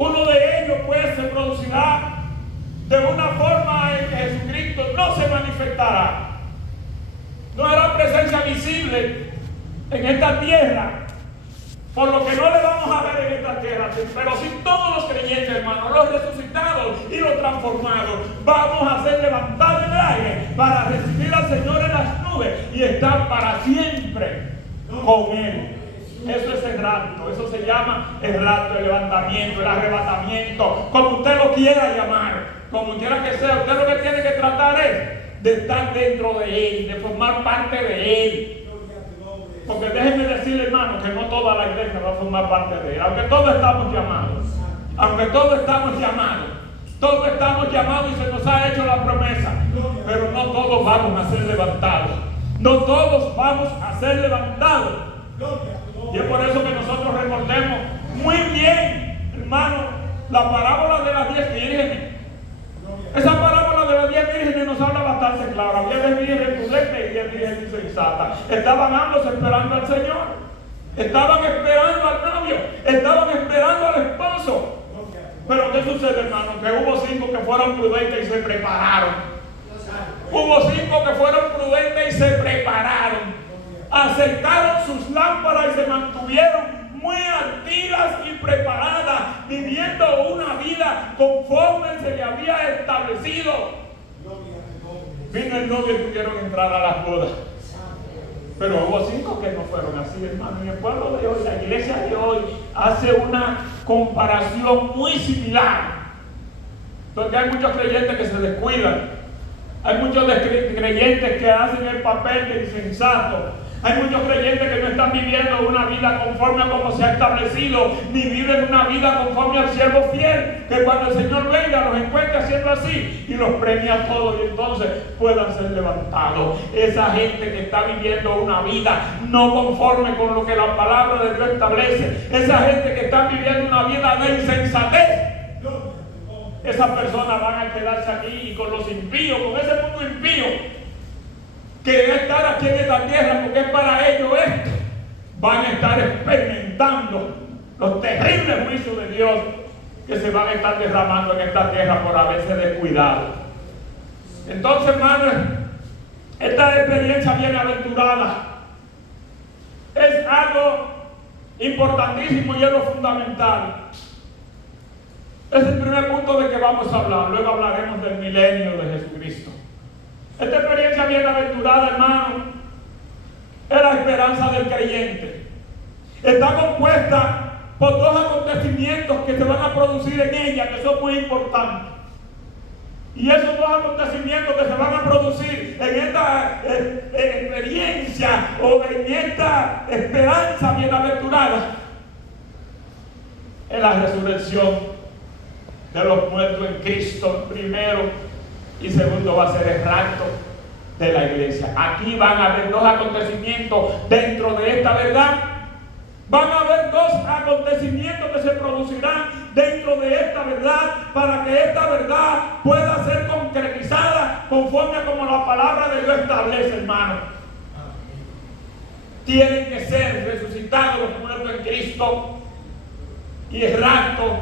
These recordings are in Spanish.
Uno de ellos pues se producirá de una forma en que Jesucristo no se manifestará. No habrá presencia visible en esta tierra, por lo que no le vamos a ver en esta tierra, pero sí todos los creyentes, hermanos, los resucitados y los transformados, vamos a ser levantados en el aire para recibir al Señor en las nubes y estar para siempre con Él. Eso es el rapto, eso se llama el rapto, el levantamiento, el arrebatamiento, como usted lo quiera llamar, como quiera que sea. Usted lo que tiene que tratar es de estar dentro de Él, de formar parte de Él. Porque déjenme decirle, hermano, que no toda la iglesia va a formar parte de Él, aunque todos estamos llamados, todos estamos llamados y se nos ha hecho la promesa, pero no todos vamos a ser levantados, no todos vamos a ser levantados. Y es por eso que nosotros recordemos muy bien, hermano, la parábola de las 10 vírgenes. Esa parábola de las 10 vírgenes nos habla bastante claro. Había 10 vírgenes prudentes y 10 vírgenes insensatas. Estaban ambos esperando al Señor. Estaban esperando al novio. Estaban esperando al esposo. Pero ¿qué sucede, hermano? Que hubo 5 que fueron prudentes y se prepararon. Hubo 5 que fueron prudentes y se prepararon. Acercaron sus lámparas y se mantuvieron muy activas y preparadas, viviendo una vida conforme se le había establecido. Vino el novio y pudieron entrar a las bodas. Pero hubo 5 que no fueron así, hermano. Y el pueblo de hoy, la iglesia de hoy, hace una comparación muy similar. Porque hay muchos creyentes que se descuidan. Hay muchos creyentes que hacen el papel de insensato. Hay muchos creyentes que no están viviendo una vida conforme a como se ha establecido, ni viven una vida conforme al siervo fiel, que cuando el Señor venga los encuentre haciendo así y los premia a todos y entonces puedan ser levantados. Esa gente que está viviendo una vida no conforme con lo que la palabra de Dios establece, esa gente que está viviendo una vida de insensatez, esas personas van a quedarse aquí y con los impíos, con ese mundo impío que debe estar aquí en esta tierra, porque es para ellos esto, van a estar experimentando los terribles juicios de Dios que se van a estar derramando en esta tierra por haberse descuidado. Entonces, hermanos, esta experiencia bienaventurada es algo importantísimo y es lo fundamental. Es el primer punto de que vamos a hablar. Luego hablaremos del milenio de Jesucristo. Esta experiencia bienaventurada, hermano, es la esperanza del creyente. Está compuesta por 2 acontecimientos que se van a producir en ella, que son muy importantes. Y esos 2 acontecimientos que se van a producir en esta experiencia o en esta esperanza bienaventurada es la resurrección de los muertos en Cristo primero. Y segundo va a ser el rapto de la iglesia. Aquí van a haber 2 acontecimientos dentro de esta verdad. Van a haber 2 acontecimientos que se producirán dentro de esta verdad para que esta verdad pueda ser concretizada conforme a como la palabra de Dios establece, hermano. Tienen que ser resucitados los muertos en Cristo y el rapto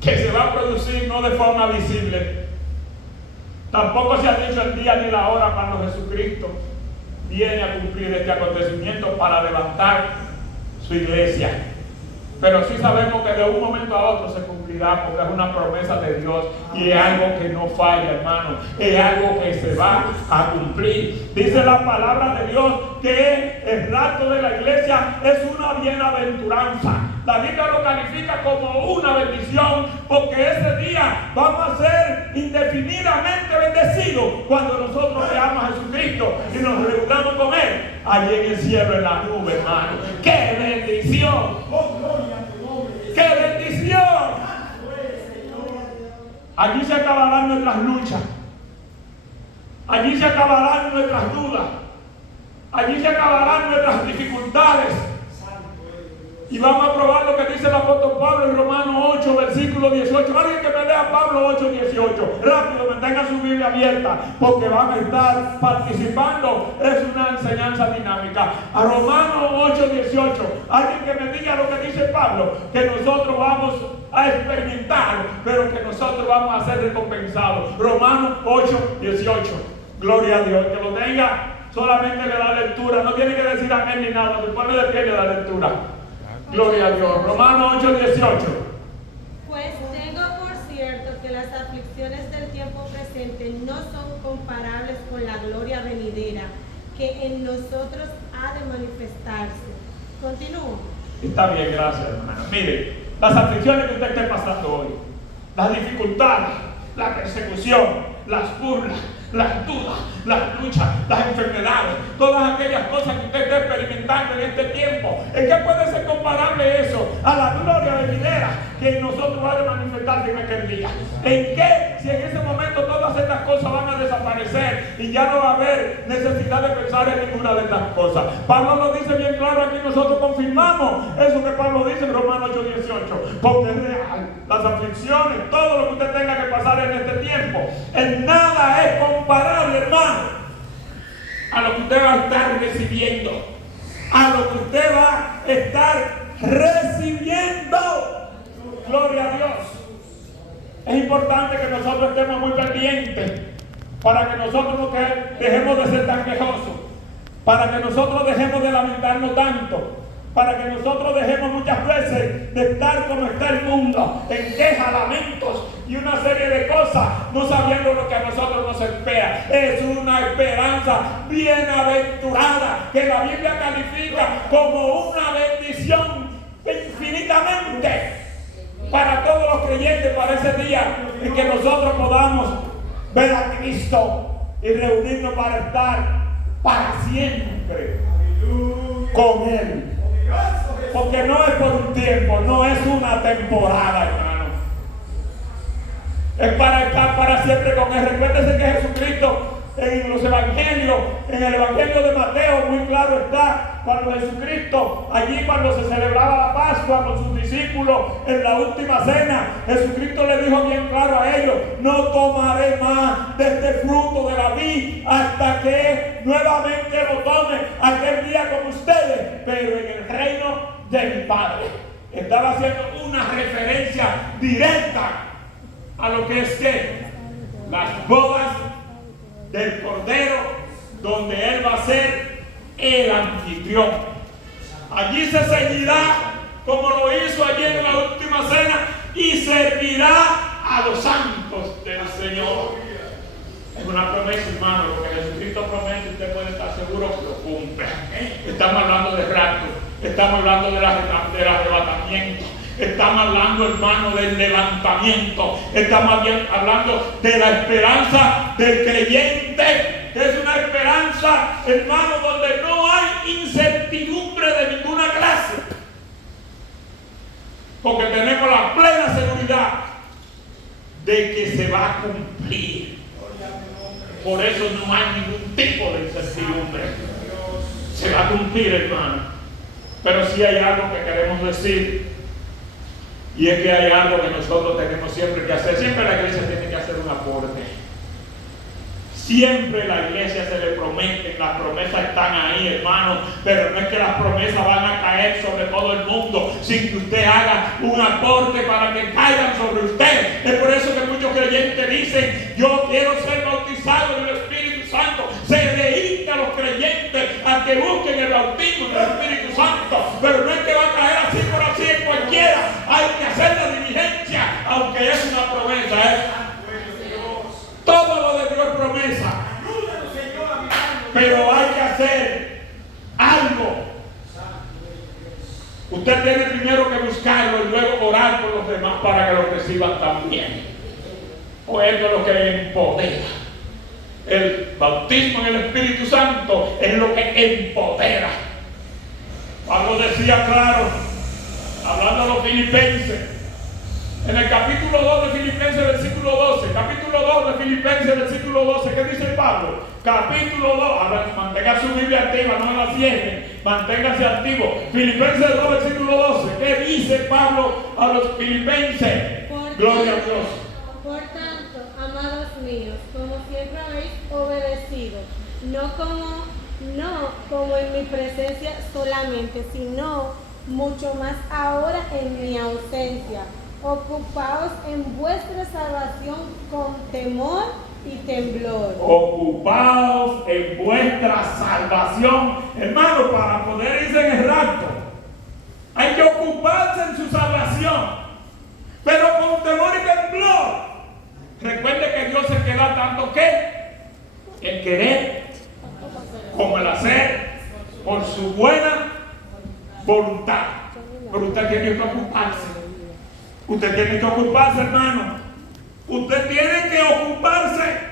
que se va a producir no de forma visible. Tampoco se ha dicho el día ni la hora cuando Jesucristo viene a cumplir este acontecimiento para levantar su iglesia. Pero sí sabemos que de un momento a otro se cumplirá, porque es una promesa de Dios y es algo que no falla, hermano. Es algo que se va a cumplir. Dice la palabra de Dios que el rapto de la iglesia es una bienaventuranza. La Biblia lo califica como una bendición, porque ese día vamos a ser indefinidamente bendecidos cuando nosotros veamos a Jesucristo y nos reunamos con Él allí en el cielo, en la nube, hermano. ¡Qué bendición! ¡Qué bendición! Allí se acabarán nuestras luchas. Allí se acabarán nuestras dudas. Allí se acabarán nuestras dificultades. Y vamos a probar lo que dice el apóstol Pablo en Romanos 8, versículo versículo 18. Alguien que me lea Pablo 8:18. Rápido, mantenga su Biblia abierta, porque van a estar participando. Es una enseñanza dinámica. A Romanos 8:18. Alguien que me diga lo que dice Pablo, que nosotros vamos a experimentar, pero que nosotros vamos a ser recompensados. Romanos 8:18. Gloria a Dios. Que lo tenga, solamente le da lectura. No tiene que decir amén ni nada. Después de pie le da lectura. Gloria a Dios. Romanos 8:18. Pues tengo por cierto que las aflicciones del tiempo presente no son comparables con la gloria venidera que en nosotros ha de manifestarse. Continúo. Está bien, gracias, hermano. Mire, las aflicciones que usted esté pasando hoy, las dificultades, la persecución, las burlas, las dudas, las luchas, las enfermedades, todas aquellas cosas que usted está experimentando en este tiempo, ¿en qué puede ser comparable eso a la gloria venidera que en nosotros va a manifestarse en aquel día? ¿En qué? Si en ese momento todas estas cosas van a desaparecer y ya no va a haber necesidad de pensar en ninguna de estas cosas. Pablo lo dice bien claro aquí, nosotros confirmamos eso que Pablo dice en Romanos 8:18, porque es real. Las aflicciones, todo lo que usted tenga que pasar en este tiempo, en nada es comparable, hermano, a lo que usted va a estar recibiendo, a lo que usted va a estar recibiendo. Gloria a Dios. Es importante que nosotros estemos muy pendientes, para que nosotros no dejemos de ser tan quejosos, para que nosotros dejemos de lamentarnos tanto, para que nosotros dejemos muchas veces de estar como está el mundo, en quejas, lamentos y una serie de cosas, no sabiendo lo que a nosotros nos espera. Es una esperanza bienaventurada que la Biblia califica como una bendición infinitamente para todos los creyentes, para ese día en que nosotros podamos ver a Cristo y reunirnos para estar para siempre con Él. Porque no es por un tiempo, no es una temporada, hermano. Es para estar para siempre con Él. Recuérdese que Jesucristo en los evangelios, en el evangelio de Mateo, muy claro está, cuando Jesucristo, allí cuando se celebraba la Pascua con sus discípulos en la última cena, Jesucristo le dijo bien claro a ellos: no tomaré más de este fruto de la vid hasta que nuevamente lo tome aquel día con ustedes, pero en el reino de mi Padre. Estaba haciendo una referencia directa a lo que es que las bodas del Cordero, donde Él va a ser el anfitrión. Allí se ceñirá como lo hizo ayer en la última cena y servirá a los santos del Señor. Es una promesa, hermano. Lo que Jesucristo promete, usted puede estar seguro que lo cumple. Estamos hablando de rapto, estamos hablando del arrebatamiento, estamos hablando, hermano, del levantamiento, estamos hablando de la esperanza del creyente, que es una esperanza, hermano, donde no hay incertidumbre de ninguna clase, porque tenemos la plena seguridad de que se va a cumplir. Por eso no hay ningún tipo de incertidumbre. Se va a cumplir, hermano. Pero sí hay algo que queremos decir, y es que hay algo que nosotros tenemos siempre que hacer. Siempre la iglesia tiene que hacer un aporte. Siempre la iglesia se le promete, las promesas están ahí, hermano, pero no es que las promesas van a caer sobre todo el mundo sin que usted haga un aporte para que caigan sobre usted. Es por eso que muchos creyentes dicen: yo quiero ser bautizado en el Espíritu Santo. Se le insta a los creyentes a que busquen el bautismo del Espíritu Santo, pero no es que va a caer así por así en cualquiera. Hay que hacer la diligencia, aunque es una promesa, Todo lo de Dios es promesa, pero hay que hacer algo. Usted tiene primero que buscarlo y luego orar por los demás para que lo reciban también. O eso es lo que empodera. El bautismo en el Espíritu Santo es lo que empodera. Pablo decía claro, hablando a los filipenses, en el capítulo 2 de Filipenses, versículo 12. Capítulo 2 de Filipenses, versículo 12. ¿Qué dice Pablo? Capítulo 2. Ahora mantenga su Biblia activa, no la cierre. Manténgase activo. Filipenses 2, versículo 12. ¿Qué dice Pablo a los filipenses? Porque Gloria a Dios. Por tanto, amados míos, como siempre habéis obedecido, no como en mi presencia solamente, sino mucho más ahora en mi ausencia. Ocupaos en vuestra salvación con temor y temblor. Ocupaos en vuestra salvación, hermano, para poder irse en el rapto. Hay que ocuparse en su salvación, pero con temor y temblor. Recuerde que Dios se queda tanto que el querer como el hacer por su buena voluntad. Pero usted tiene que ocuparse. Usted tiene que ocuparse, hermano. Usted tiene que ocuparse.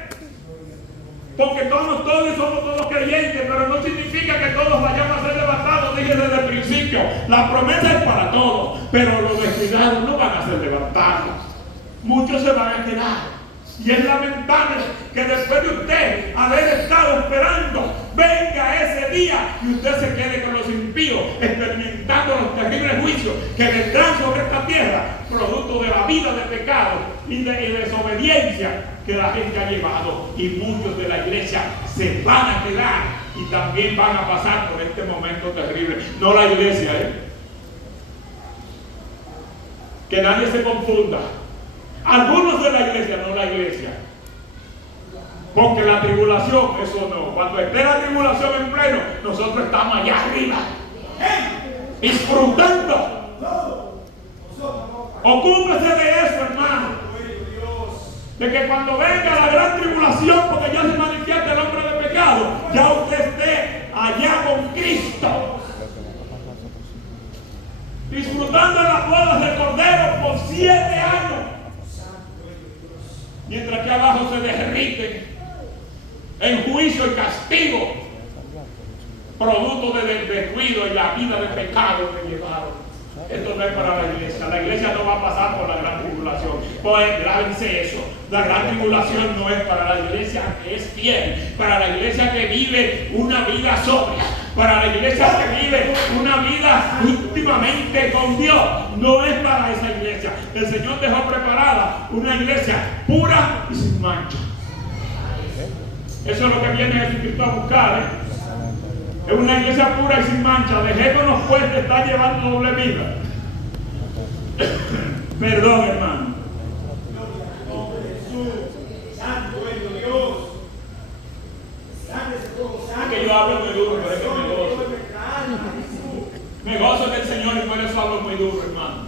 Porque somos todos creyentes, pero no significa que todos vayamos a ser levantados. Dije desde el principio, la promesa es para todos, pero los descuidados no van a ser levantados. Muchos se van a quedar. Y es lamentable que después de usted haber estado esperando, venga ese día y usted se quede con los impíos, experimentando los terribles juicios que vendrán sobre esta tierra, producto de la vida de pecado y de desobediencia que la gente ha llevado. Y muchos de la iglesia se van a quedar y también van a pasar por este momento terrible. No la iglesia, que nadie se confunda. Algunos de la iglesia, no la iglesia. Porque la tribulación, eso no. Cuando esté la tribulación en pleno, nosotros estamos allá arriba, disfrutando. Ocúpese de eso, hermano. De que cuando venga la gran tribulación, porque ya se manifiesta el hombre de pecado, ya usted esté allá con Cristo, disfrutando de las bodas del Cordero por 7 años. Mientras que abajo se derriten en juicio y castigo, producto del descuido y la vida de pecado que llevaron. Esto no es para la iglesia. La iglesia no va a pasar por la gran tribulación. Pues grábense eso. La gran tribulación no es para la iglesia que es fiel, para la iglesia que vive una vida sobria, para la iglesia que vive una vida íntimamente con Dios. No es para esa iglesia. El Señor dejó preparada una iglesia pura y sin mancha. Eso es lo que viene Jesucristo a buscar, Es una iglesia pura y sin mancha. Dejémonos pues de estar llevando doble vida. Perdón, hermano. Que yo hablo muy duro, pero es que me gozo. Me gozo del Señor y por eso hablo muy duro, hermano.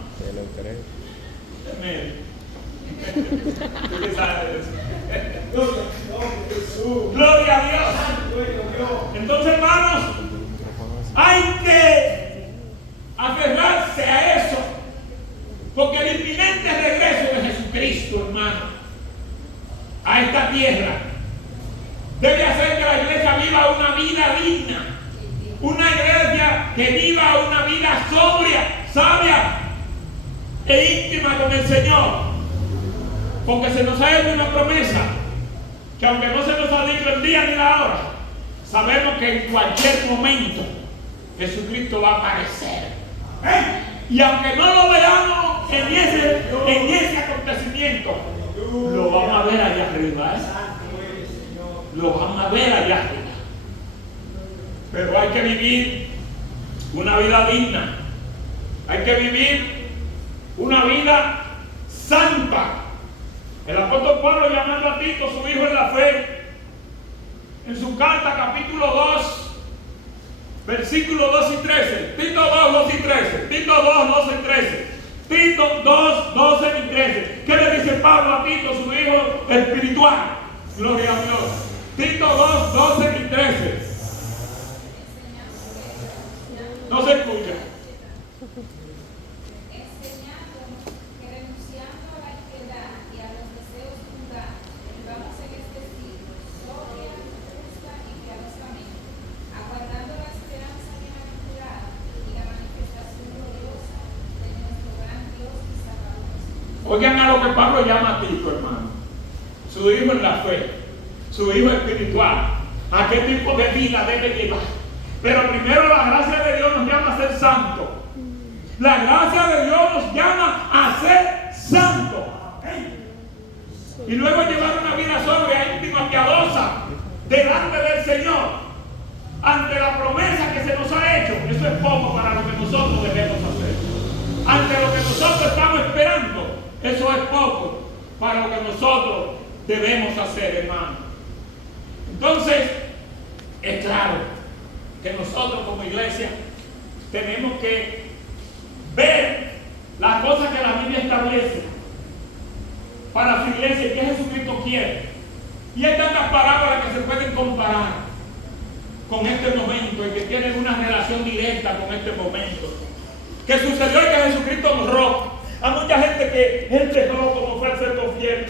¿Tú qué sabes de eso? Gloria a Dios. Entonces, hermanos, hay que aferrarse a eso, porque el inminente regreso de Jesucristo, hermano, a esta tierra debe hacer que la iglesia viva una vida digna, una iglesia que viva una vida sobria, sabia e íntima con el Señor. Porque se nos ha hecho una promesa que, aunque no se nos ha dicho el día ni la hora, sabemos que en cualquier momento Jesucristo va a aparecer. Y aunque no lo veamos en ese acontecimiento, lo vamos a ver allá arriba. Lo vamos a ver allá arriba. Pero hay que vivir una vida digna. Hay que vivir una vida santa. El apóstol Pablo, llamando a Tito, su hijo en la fe, en su carta capítulo 2, versículos 2 y 13. Tito 2, 2 y 13. Tito 2, 12 y 13. Tito 2, 12 y 13. ¿Qué le dice Pablo a Tito, su hijo espiritual? Gloria a Dios. Tito 2, 12 y 13. No se escucha. Oigan a lo que Pablo llama a Tito, hermano. Su hijo en la fe, su hijo espiritual. ¿A qué tipo de vida debe llevar? Pero primero la gracia de Dios nos llama a ser santos. La gracia de Dios nos llama a ser santos. y luego llevar una vida sobria, íntima, piadosa, delante del Señor, ante la promesa que se nos ha hecho. Eso es poco para lo que nosotros debemos hacer. Ante lo que nosotros estamos esperando, eso es poco para lo que nosotros debemos hacer, hermano. Entonces, es claro que nosotros como iglesia tenemos que ver las cosas que la Biblia establece para su iglesia y que Jesucristo quiere. Y hay tantas parábolas que se pueden comparar con este momento y que tienen una relación directa con este momento. Que sucedió y que Jesucristo honró a mucha gente que él dejó como fue el servo fiel.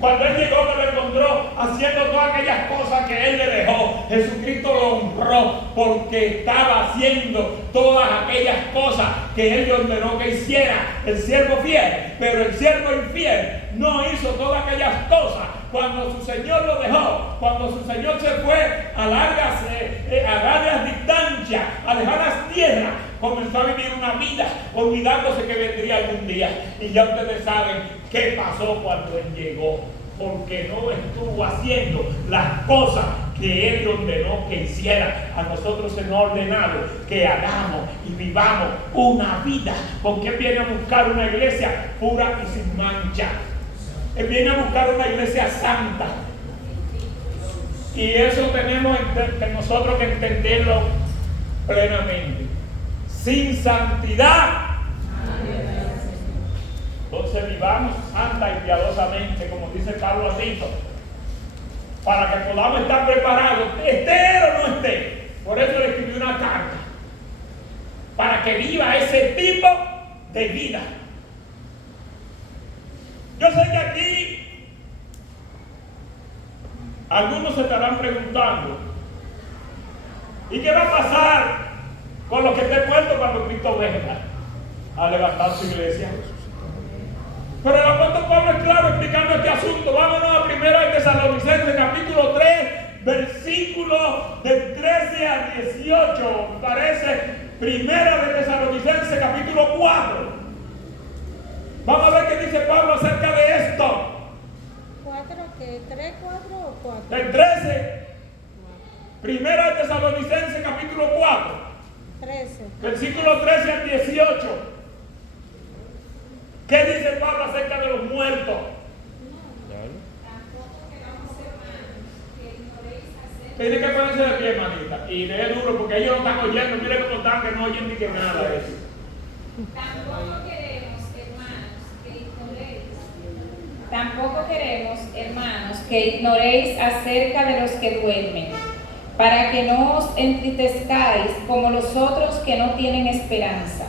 Cuando él llegó, que lo encontró haciendo todas aquellas cosas que él le dejó, Jesucristo lo honró porque estaba haciendo todas aquellas cosas que él le ordenó que hiciera el siervo fiel. Pero el siervo infiel no hizo todas aquellas cosas. Cuando su Señor lo dejó, cuando su Señor se fue a largas distancias, a dejar las tierras, comenzó a vivir una vida olvidándose que vendría algún día. Y ya ustedes saben qué pasó cuando él llegó, porque no estuvo haciendo las cosas que él ordenó que hiciera. A nosotros se nos ha ordenado que hagamos y vivamos una vida, porque él viene a buscar una iglesia pura y sin mancha. Él viene a buscar una iglesia santa. Y eso tenemos que nosotros que entenderlo plenamente. Sin santidad, entonces vivamos santa y piadosamente, como dice Pablo a Tito, para que podamos estar preparados, esté o no esté. Por eso le escribí una carta, para que viva ese tipo de vida. Yo sé que aquí algunos se estarán preguntando, ¿y qué va a pasar con los que estén muertos cuando Cristo venga a levantar su iglesia? Pero el apóstol Pablo es claro explicando este asunto. Vámonos a 1 Tesalonicenses capítulo 3, versículos del 13 al 18. Me parece 1 Tesalonicenses capítulo 4. Vamos a ver qué dice Pablo acerca de esto. ¿4 qué? ¿3, 4 o 4? Del 13. 1 Tesalonicenses capítulo 4. 13. Versículo 13 al 18. ¿Qué dice Pablo acerca de los muertos? Tiene que ponerse de pie, hermanita, y de duro, porque ellos no están oyendo. Mire cómo están, que no oyen ni que nada de eso. Tampoco queremos, hermanos, que ignoréis acerca de los que duermen, para que no os entristezcáis como los otros que no tienen esperanza.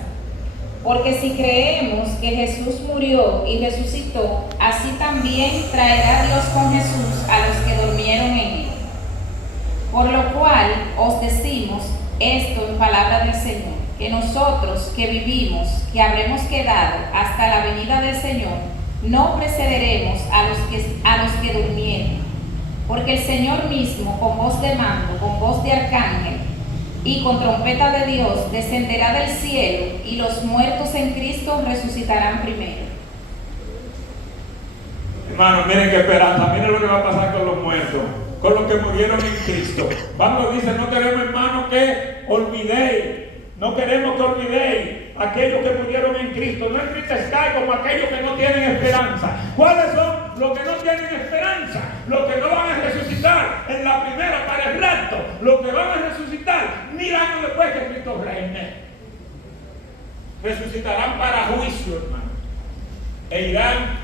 Porque si creemos que Jesús murió y resucitó, así también traerá Dios con Jesús a los que durmieron en él. Por lo cual os decimos esto en palabra del Señor, que nosotros que vivimos, que habremos quedado hasta la venida del Señor, no precederemos a los que durmieron. Porque el Señor mismo, con voz de mando, con voz de arcángel y con trompeta de Dios, descenderá del cielo, y los muertos en Cristo resucitarán primero. Hermanos, miren qué esperanza, miren lo que va a pasar con los muertos, con los que murieron en Cristo. Pablo dice, no queremos, hermanos, que olvidéis, no queremos que olvidéis aquellos que murieron en Cristo. No entristezcáis como aquellos que no tienen esperanza. ¿Cuáles son los que no tienen esperanza? Los que no van a resucitar en la primera para el rapto. Los que van a resucitar 1000 años después que Cristo reine. Resucitarán para juicio, hermano. E irán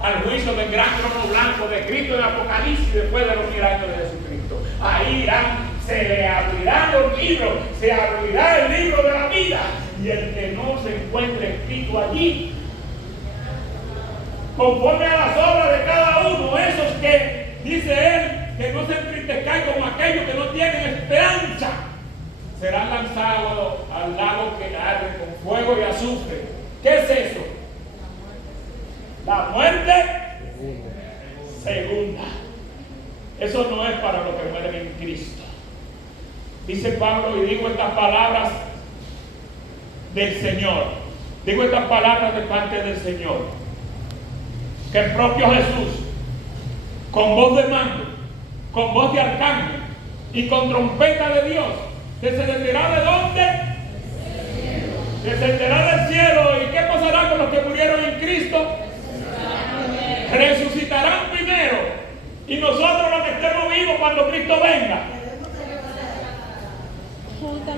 al juicio del gran trono blanco de Cristo en Apocalipsis después de los 1000 años de Jesucristo. Ahí irán, se le abrirán los libros, se abrirá el libro de la vida. Y el que no se encuentre escrito allí, conforme a las obras de cada uno, esos que, dice él, que no se entristezcan como aquellos que no tienen esperanza, serán lanzados al lago que arde con fuego y azufre. ¿Qué es eso? La muerte segunda. Eso no es para los que mueren en Cristo. Dice Pablo, y digo estas palabras del Señor, digo estas palabras de parte del Señor, que el propio Jesús con voz de mando, con voz de arcángel y con trompeta de Dios, descenderá de dónde? Descenderá del cielo. ¿Y qué pasará con los que murieron en Cristo? Resucitarán primero, y nosotros los que estemos vivos cuando Cristo venga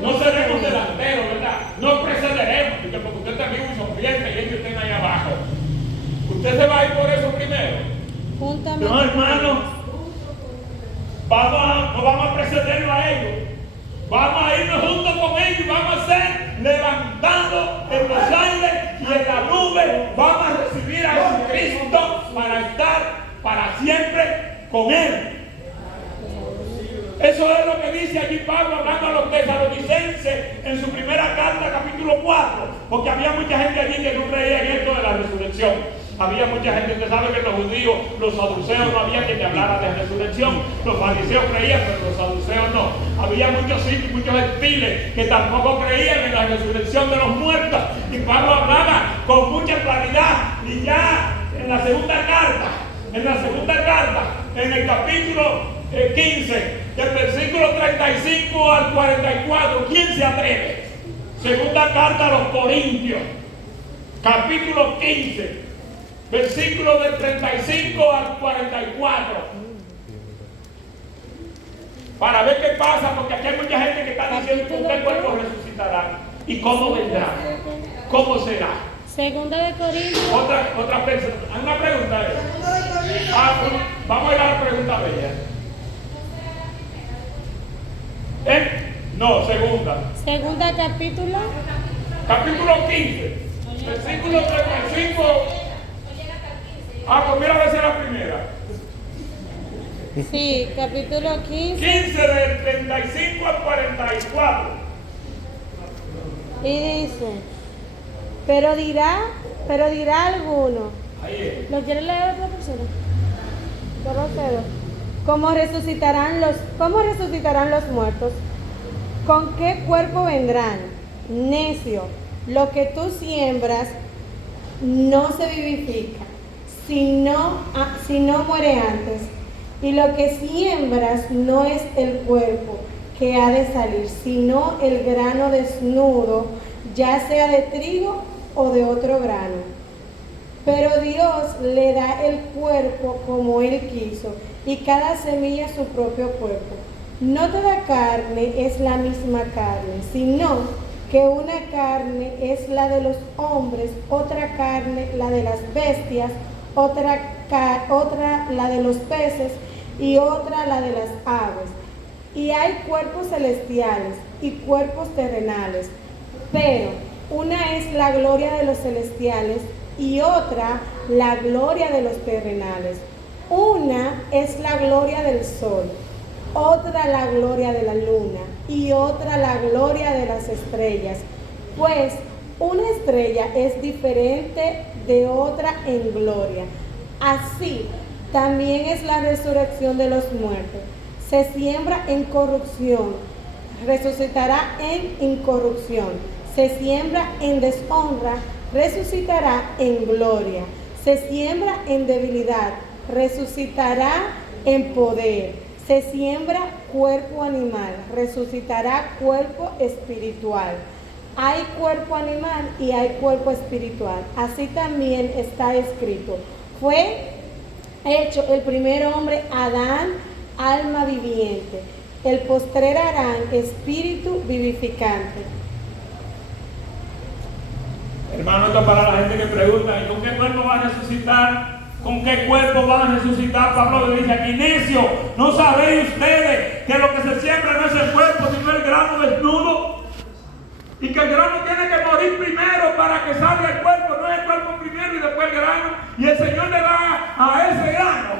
no seremos delanteros, ¿verdad? No precederemos, porque usted está vivo y sonriente y ellos estén ahí abajo. Usted se va a ir por eso primero. No, hermano, no vamos a precederlo a ellos. Vamos a irnos juntos con ellos y vamos a ser levantados en los aires y en la nube. Vamos a recibir a Jesucristo para estar para siempre con Él. Eso es lo que dice allí Pablo hablando a los tesalonicenses en su primera carta, capítulo 4, porque había mucha gente allí que no creía en esto de la resurrección. Había mucha gente, usted sabe que los judíos, los saduceos, no había quien te hablara de resurrección. Los fariseos creían, pero los saduceos no. Había muchos gentiles que tampoco creían en la resurrección de los muertos. Y Pablo hablaba con mucha claridad. Y ya en la segunda carta, en el capítulo 15, del versículo 35 al 44, ¿quién se atreve? Segunda carta a los Corintios, capítulo 15, versículo del 35 al 44. Para ver qué pasa, porque aquí hay mucha gente que está diciendo que usted cuerpo resucitará. ¿Y cómo vendrá? ¿Cómo será? Segunda de Corintios. Otra persona. ¿Hay una pregunta? Vamos a ir a la pregunta bella. No, segunda. Segunda capítulo. Capítulo 15. Versículo 35. Pues mira a ver si es la primera. Sí, capítulo 15. 15 del 35 al 44. Y dice, pero dirá alguno. Ahí es. ¿Lo quiere leer otra persona? Yo lo cedo. ¿Cómo resucitarán los muertos? ¿Con qué cuerpo vendrán? Necio, lo que tú siembras no se vivifica, si no muere antes. Y lo que siembras no es el cuerpo que ha de salir, sino el grano desnudo, ya sea de trigo o de otro grano. Pero Dios le da el cuerpo como Él quiso, y cada semilla su propio cuerpo. No toda carne es la misma carne, sino que una carne es la de los hombres, otra carne la de las bestias, otra la de los peces y otra la de las aves. Y hay cuerpos celestiales y cuerpos terrenales, pero una es la gloria de los celestiales y otra la gloria de los terrenales. Una es la gloria del sol, otra la gloria de la luna y otra la gloria de las estrellas. Pues una estrella es diferente de otra en gloria. Así también es la resurrección de los muertos. Se siembra en corrupción, resucitará en incorrupción. Se siembra en deshonra, resucitará en gloria. Se siembra en debilidad, resucitará en poder. Se siembra cuerpo animal, resucitará cuerpo espiritual. Hay cuerpo animal y hay cuerpo espiritual. Así también está escrito. Fue hecho el primer hombre Adán, alma viviente. El postrer Adán, espíritu vivificante. Hermano, esto es para la gente que pregunta, ¿y con qué cuerpo van a resucitar? ¿Con qué cuerpo van a resucitar? Pablo le dice aquí, necio, ¿no sabéis ustedes que lo que se siembra no es el cuerpo, sino el grano desnudo? Y que el grano tiene que morir primero para que salga el cuerpo, no es el cuerpo primero y después el grano. Y el Señor le da a ese grano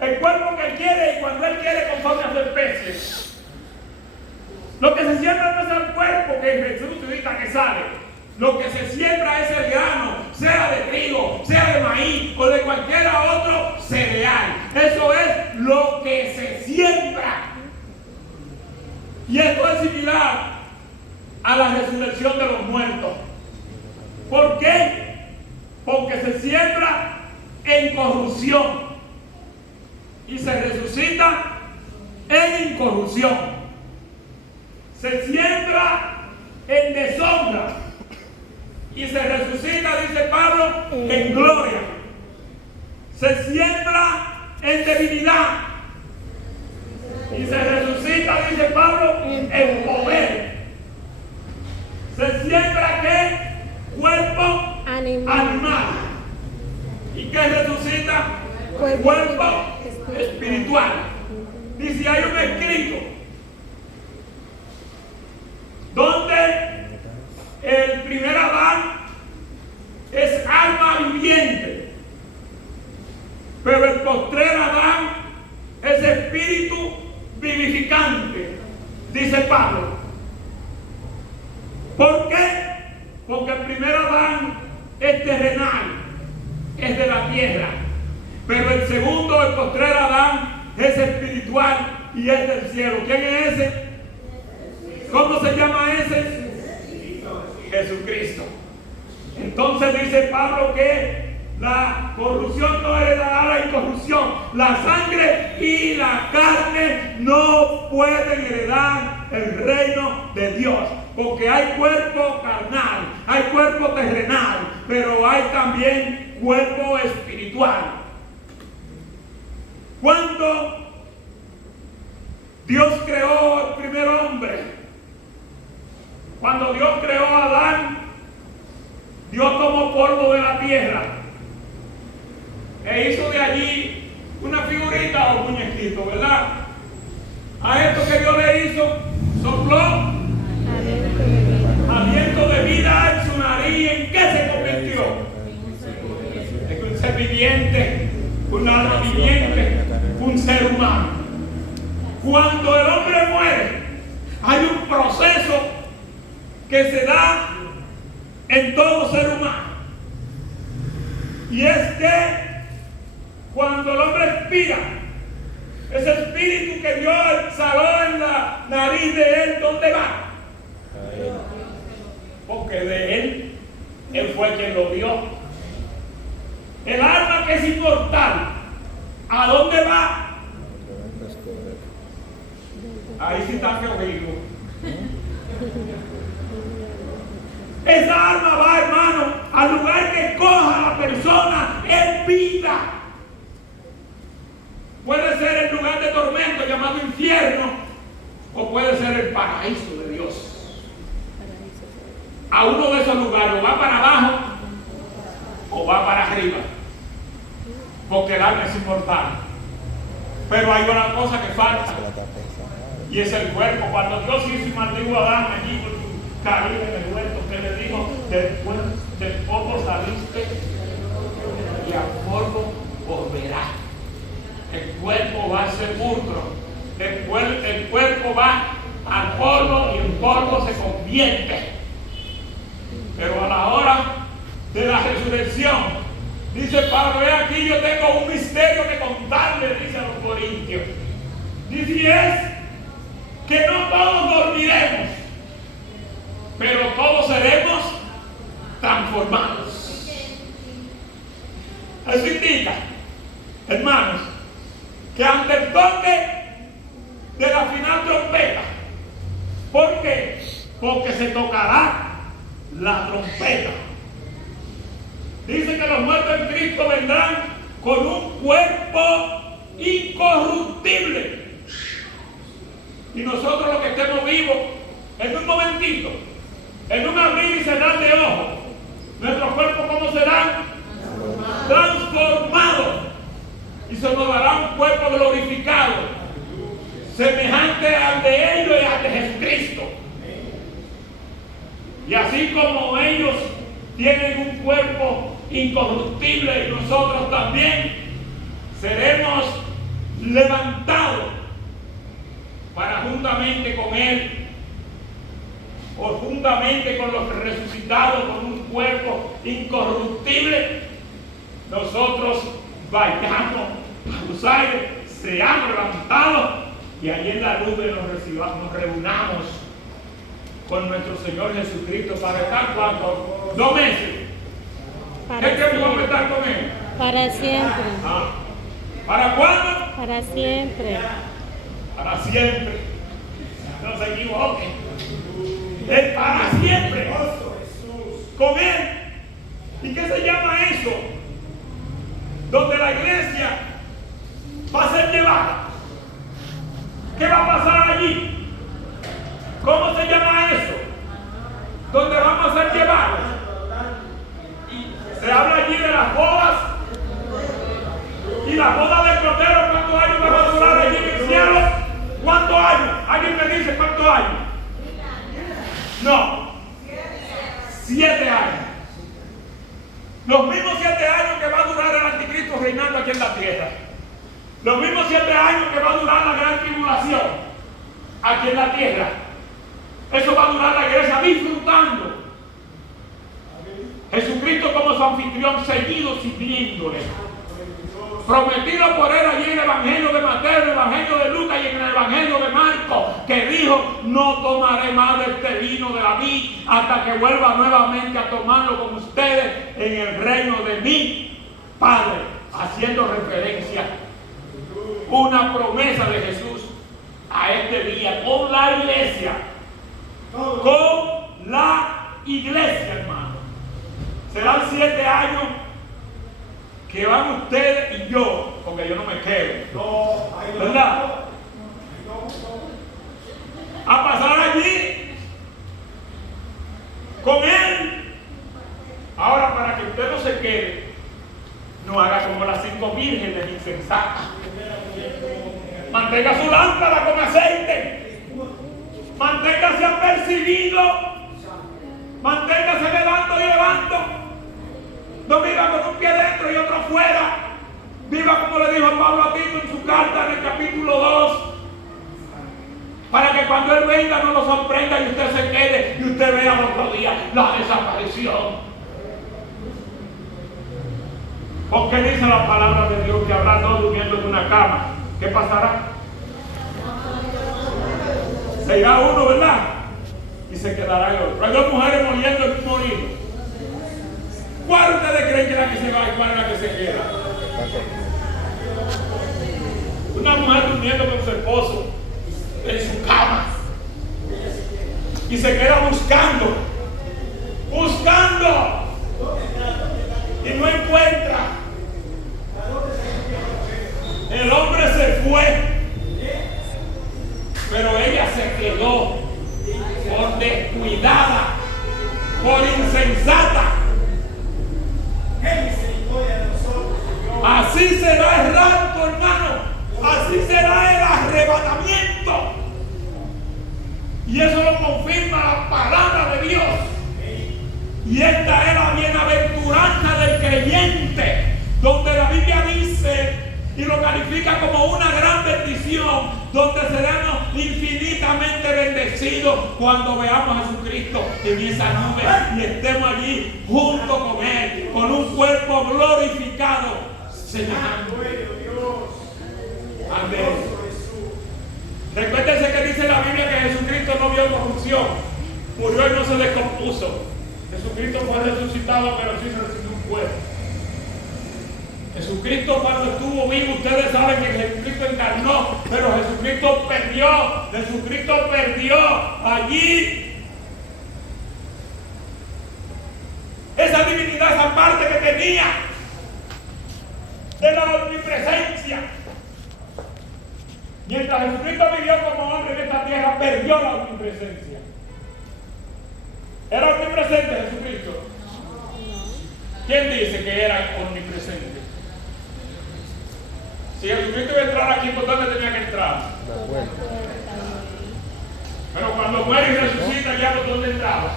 el cuerpo que Él quiere y cuando Él quiere conforme a su especie. Lo que se siembra no es el cuerpo que resucita, que sale. Lo que se siembra es el grano, sea de trigo, sea de maíz o de cualquier otro cereal. Eso es lo que se siembra. Y esto es similar a la resurrección de los muertos. ¿Por qué? Porque se siembra en corrupción. y se resucita en incorrupción. Se siembra en deshonra y se resucita, dice Pablo, en gloria. Se siembra en debilidad y se resucita, dice Pablo, en poder. Se siembra ¿qué? Cuerpo animal. ¿Y qué resucita? Cuerpo espiritual. Dice, hay un escrito donde el primer Adán es alma viviente, pero el postrer Adán es espíritu vivificante, dice Pablo. ¿Por qué? Porque el primer Adán es terrenal, es de la tierra, pero el segundo, el postrer Adán, es espiritual y es del cielo. ¿Quién es ese? ¿Cómo se llama ese? Jesucristo. Entonces dice Pablo que la corrupción no heredará la incorrupción. La sangre y la carne no pueden heredar el reino de Dios. Porque hay cuerpo carnal, hay cuerpo terrenal, pero hay también cuerpo espiritual. Cuando Dios creó el primer hombre, cuando Dios creó a Adán, Dios tomó polvo de la tierra e hizo de allí una figurita o muñequito, ¿verdad? A esto que Dios le hizo, sopló aliento de vida en su nariz. ¿En qué se convirtió? En un ser viviente, un alma viviente, un ser humano. Cuando el hombre muere, hay un proceso que se da en todo ser humano, y es que cuando el hombre expira, ese espíritu que Dios exhaló en la nariz de él, ¿dónde va? Porque de él fue quien lo dio. El alma que es inmortal, ¿a dónde va? Ahí sí está Teófilo. Esa alma va, hermano, al lugar que coja la persona en vida. Puede ser el lugar de tormento llamado infierno, o puede ser el paraíso de Dios. A uno de esos lugares, o va para abajo o va para arriba, porque el alma es inmortal. Pero hay una cosa que falta, y es el cuerpo. Cuando Dios hizo y mantuvo a Adán allí con su cabello en el huerto, que le dijo, del polvo saliste y al polvo volverás. El cuerpo va al sepulcro, el cuerpo va al polvo y el polvo se convierte. Pero a la hora de la resurrección, dice Pablo, ve aquí, yo tengo un misterio que contarle, dice a los corintios. Dice, y es que no todos dormiremos, pero todos seremos transformados. Eso indica, hermanos, que ante el toque de la final trompeta, ¿por qué? Porque se tocará la trompeta. Dice que los muertos en Cristo vendrán con un cuerpo incorruptible. Y nosotros los que estemos vivos, en un momentito, en un abrir y cerrar de ojos, nuestros cuerpos ¿cómo serán? Transformados. Y se nos dará un cuerpo glorificado, semejante al de ellos y al de Jesucristo. Y así como ellos tienen un cuerpo incorruptible, y nosotros también seremos levantados para juntamente con Él, o juntamente con los resucitados con un cuerpo incorruptible, nosotros vayamos a los aires, seamos levantados y allí en la nube nos reunamos con nuestro Señor Jesucristo para estar ¿cuánto? 2 meses. ¿Qué tiempo vamos a estar con Él? Para siempre. ¿Para cuándo? Para siempre. Para siempre. No se equivoquen. Es para siempre. Con Él. ¿Y qué se llama eso? Donde la iglesia va a ser llevada. ¿Qué va a pasar allí? ¿Cómo se llama eso? Donde vamos a ser llevados. Se habla allí de las bodas. Y las bodas del Cordero, ¿cuántos años van a durar allí en el cielo? ¿Cuántos años? ¿Alguien me dice cuántos años? No. 7 años. Los mismos 7 años que va a durar el anticristo reinando aquí en la tierra. Los mismos 7 años que va a durar la gran tribulación aquí en la tierra. Eso va a durar la iglesia disfrutando. Jesucristo como su anfitrión, seguido sirviéndole. Prometido por él allí en el Evangelio de Mateo, en el Evangelio de Lucas y en el Evangelio de Marcos, que dijo: no tomaré más de este vino de la vid hasta que vuelva nuevamente a tomarlo con ustedes en el reino de mi Padre, haciendo referencia, una promesa de Jesús a este día con la iglesia. Con la iglesia, hermano. Serán 7 años que van ustedes y yo, porque yo no me quedo, ¿verdad? A pasar allí con Él. Ahora, para que usted no se quede, no haga como las 5 vírgenes insensatas. Mantenga su lámpara con aceite. Manténgase apercibido. Manténgase levando y levando. No viva con un pie dentro y otro afuera. Viva como le dijo Pablo a Tito en su carta en el capítulo 2. Para que cuando Él venga no lo sorprenda y usted se quede y usted vea al otro día la desaparición. Porque dice la palabra de Dios que habrá dos durmiendo en una cama. ¿Qué pasará? Se irá uno, ¿verdad? Y se quedará el otro. Hay 2 mujeres muriendo en un morir. ¿Cuál ustedes creen que es la que se va y cuál es la que se queda? Una mujer durmiendo con su esposo en su cama y se queda buscando y no encuentra. El hombre se fue, pero ella se quedó por descuidada, por insensata. Así será el rapto, hermano. Así será el arrebatamiento. Y eso lo confirma la palabra de Dios. Y esta es la bienaventuranza del creyente, donde la Biblia dice y lo califica como una gran bendición, donde seremos infinitamente bendecidos cuando veamos a Jesucristo en esa nube y estemos allí junto con Él, con un cuerpo glorificado, semejante. Amén. Recuérdense que dice la Biblia que Jesucristo no vio corrupción, murió y no se descompuso. Jesucristo fue resucitado, pero sí se recibió un cuerpo. Jesucristo cuando estuvo vivo, ustedes saben que Jesucristo encarnó, pero Jesucristo perdió allí esa divinidad, esa parte que tenía de la omnipresencia. Mientras Jesucristo vivió como hombre en esta tierra, perdió la omnipresencia. ¿Era omnipresente Jesucristo? ¿Quién dice que era omnipresente? Si Jesucristo iba a entrar aquí, ¿por dónde tenía que entrar? Pero cuando muere y resucita, ¿ya por dónde entraba?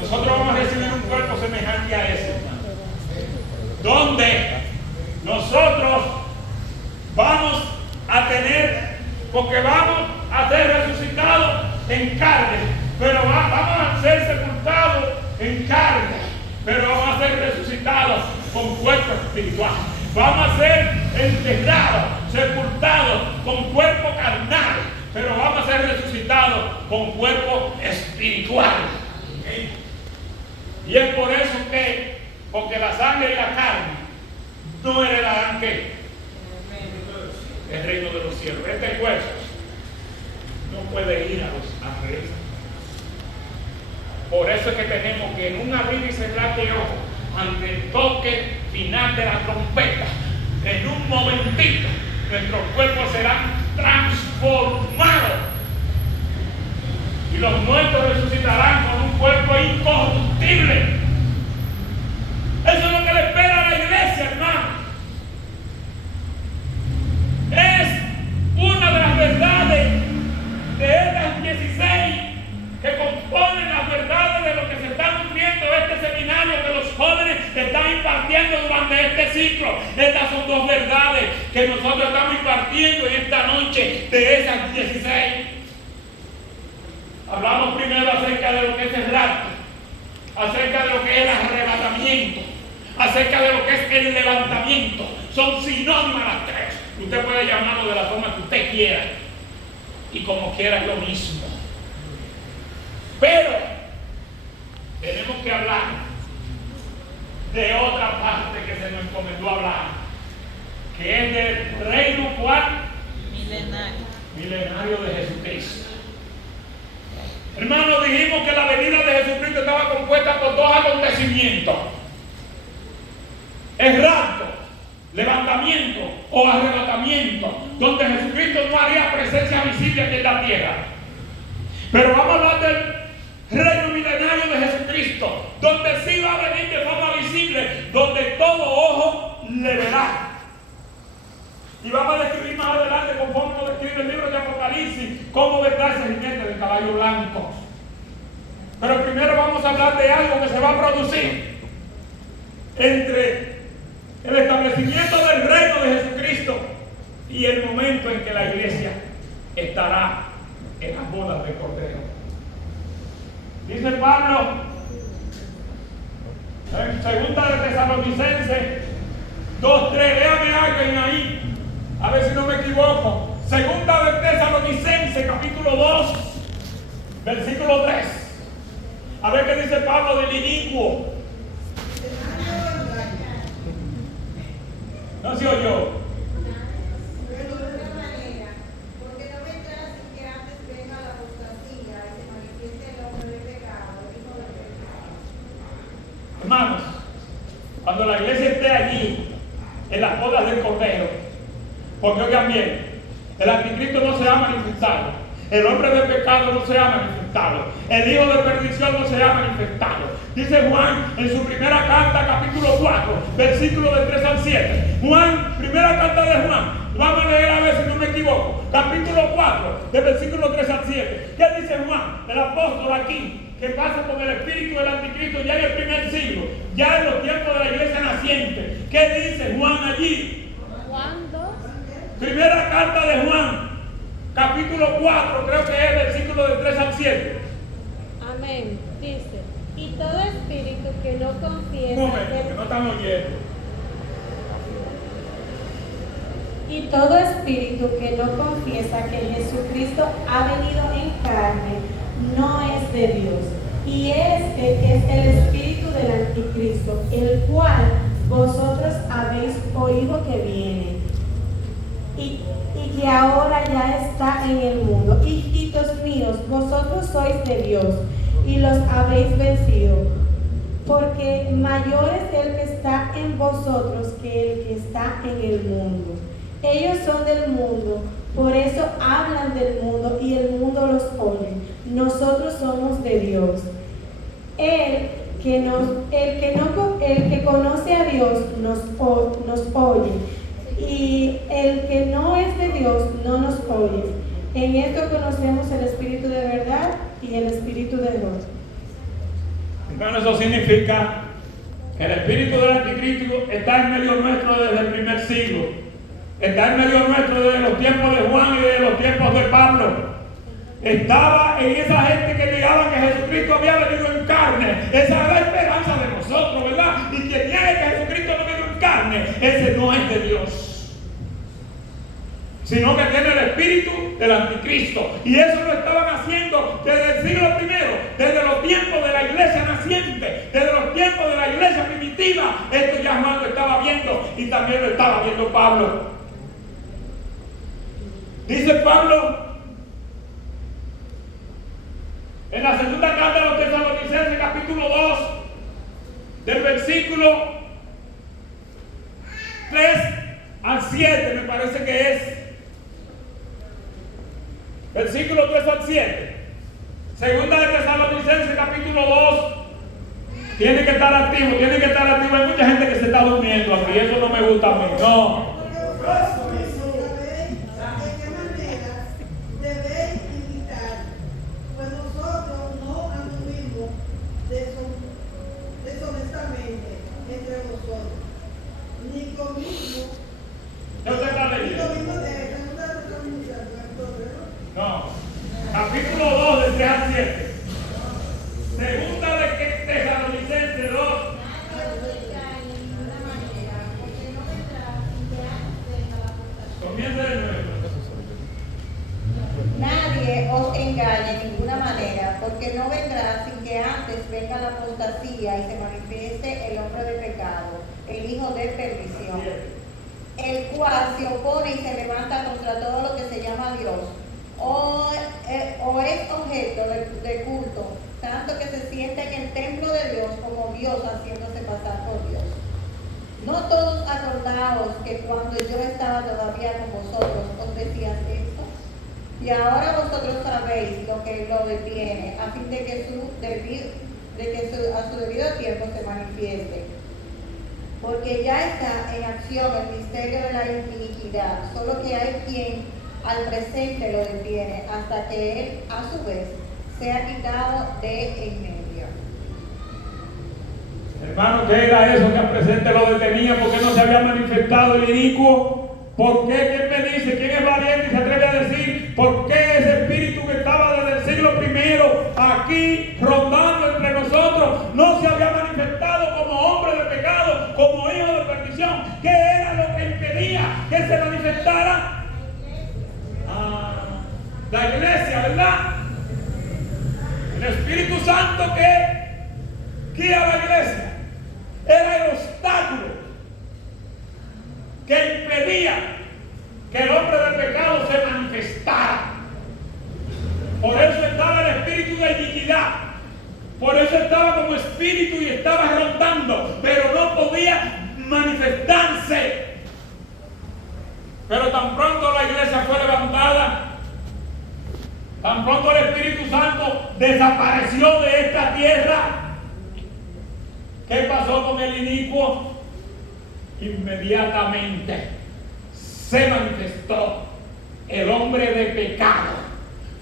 Nosotros vamos a recibir un cuerpo semejante a ese, donde nosotros vamos a tener, porque vamos a ser resucitados en carne, pero vamos a ser sepultados en carne, pero vamos a ser resucitados con cuerpo espiritual. Vamos a ser enterrados, sepultados con cuerpo carnal, pero vamos a ser resucitados con cuerpo espiritual. Y es por eso que, porque la sangre y la carne no heredarán ¿qué? El reino de los cielos. Este hueso no puede ir a los reyes. Por eso es que tenemos que en un abrir y cerrar de ojos, ante el toque final de la trompeta, en un momentito, nuestros cuerpos serán transformados. Y los muertos resucitarán con un cuerpo incorruptible. Eso es lo que le espera a la iglesia, hermano. Es una de las verdades de estas 16 que componen las verdades de lo que se está nutriendo este seminario que los jóvenes están impartiendo durante este ciclo. Estas son dos verdades que nosotros estamos impartiendo en esta noche de esas 16. Hablamos primero acerca de lo que es el rapto, acerca de lo que es el arrebatamiento, acerca de lo que es el levantamiento. Son sinónimas las tres. Usted puede llamarlo de la forma que usted quiera y como quiera es lo mismo. Pero tenemos que hablar de otra parte que se nos encomendó hablar, que es del reino ¿cuál? Milenario de Jesucristo. Hermanos, dijimos que la venida de Jesucristo estaba compuesta por dos acontecimientos: el rapto, levantamiento o arrebatamiento, donde Jesucristo no haría presencia visible aquí en la tierra. Pero vamos a hablar del reino milenario de Jesucristo, donde sí va a venir de forma visible, donde todo ojo le verá. Y vamos a describir más adelante, conforme lo describe el libro de Apocalipsis, cómo vendrá ese jinete de caballo blanco. Pero primero vamos a hablar de algo que se va a producir entre el establecimiento del reino de Jesucristo y el momento en que la iglesia estará en las bodas del Cordero. Dice Pablo en segunda de Tesalonicenses 2:3, léame alguien ahí, a ver si no me equivoco. Segunda de Tesalonicenses capítulo 2, versículo 3. A ver qué dice Pablo del inicuo. ¿No se oyó? Hermanos, cuando la iglesia esté allí en las bodas del Cordero, porque oigan bien, el anticristo no se ha manifestado, el hombre de pecado no se ha manifestado, el hijo de perdición no se ha manifestado. Dice Juan en su primera carta, capítulo 4, versículo del 3 al 7. Juan, primera carta de Juan, vamos a leer a ver si no me equivoco, capítulo 4, del versículo 3 al 7. ¿Qué dice Juan, el apóstol aquí, que pasa con el espíritu del anticristo ya en el primer siglo, ya en los tiempos de la iglesia naciente? ¿Qué dice Juan allí? Juan 2. Primera carta de Juan, capítulo 4, creo que es versículo del 3 al 7. Amén. Dice: y todo espíritu que no confiesa Un momento, que no están oyendo. Y todo espíritu que no confiesa que Jesucristo ha venido en carne no es de Dios. Y este es el espíritu del anticristo, el cual vosotros habéis oído que viene y que ahora ya está en el mundo. Hijitos míos, vosotros sois de Dios y los habéis vencido, porque mayor es el que está en vosotros que el que está en el mundo. Ellos son del mundo, por eso hablan del mundo y el mundo los oye. Nosotros somos de Dios. El que conoce a Dios nos oye, y el que no es de Dios no nos oye. En esto conocemos el espíritu de verdad y el espíritu de error. Bueno, eso significa que el espíritu del anticristo está en medio nuestro desde el primer siglo. Está en medio nuestro desde los tiempos de Juan y desde los tiempos de Pablo. Estaba en esa gente que negaba que Jesucristo había venido en carne. Esa es la esperanza de nosotros, ¿verdad? Y quien niegue que Jesucristo no vino en carne, ese no es de Dios, sino que tiene el espíritu del anticristo. Y eso lo estaban haciendo desde el siglo I, desde los tiempos de la iglesia naciente, desde los tiempos de la iglesia primitiva. definitiva. Esto ya Juan lo estaba viendo y también lo estaba viendo Pablo. Dice Pablo en la segunda carta a los Tesalonicenses, capítulo 2, del versículo 3 al 7, me parece que es. Versículo 3 al 7. Segunda de Tesalonicenses, capítulo 2. Tiene que estar activo, tiene que estar activo. Hay mucha gente que se está durmiendo aquí. Eso no me gusta a mí. No. ¿Ya usted está leyendo? No. Capítulo 2, del 3 al 7. Segunda de Tesalonicenses 2. Comienza de nuevo. Nadie os engañe de ninguna manera, porque no vendrá sin que antes venga la apostasía y se manifieste el hombre de pecado, el hijo de perdición, el cual se opone y se levanta contra todo lo que se llama Dios, o es objeto de culto, tanto que se sienta en el templo de Dios como Dios, haciéndose pasar por Dios. No todos acordaos que cuando yo estaba todavía con vosotros os decía esto, y ahora vosotros sabéis lo que lo detiene, a fin de que a su debido tiempo se manifieste. Porque ya está en acción el misterio de la iniquidad, solo que hay quien al presente lo detiene, hasta que él, a su vez, sea quitado de en medio. Hermano, ¿qué era eso que al presente lo detenía? ¿Por qué no se había manifestado el inicuo? ¿Por qué? ¿Quién me dice? ¿Quién es valiente y se atreve a decir por qué ese espíritu que estaba desde el siglo I aquí rondando entre nosotros no se había manifestado como hombre de pecado, como hijo de perdición? ¿Qué era lo que impedía que se manifestara? La iglesia, ¿verdad? El Espíritu Santo que guía a la iglesia era el obstáculo que impedía que el hombre de pecado se manifestara. Por eso estaba el espíritu de iniquidad, por eso estaba como espíritu y estaba rondando, pero no podía manifestarse. Pero tan pronto la iglesia fue levantada, tan pronto el Espíritu Santo desapareció de esta tierra, ¿qué pasó con el inicuo? Inmediatamente se manifestó el hombre de pecado,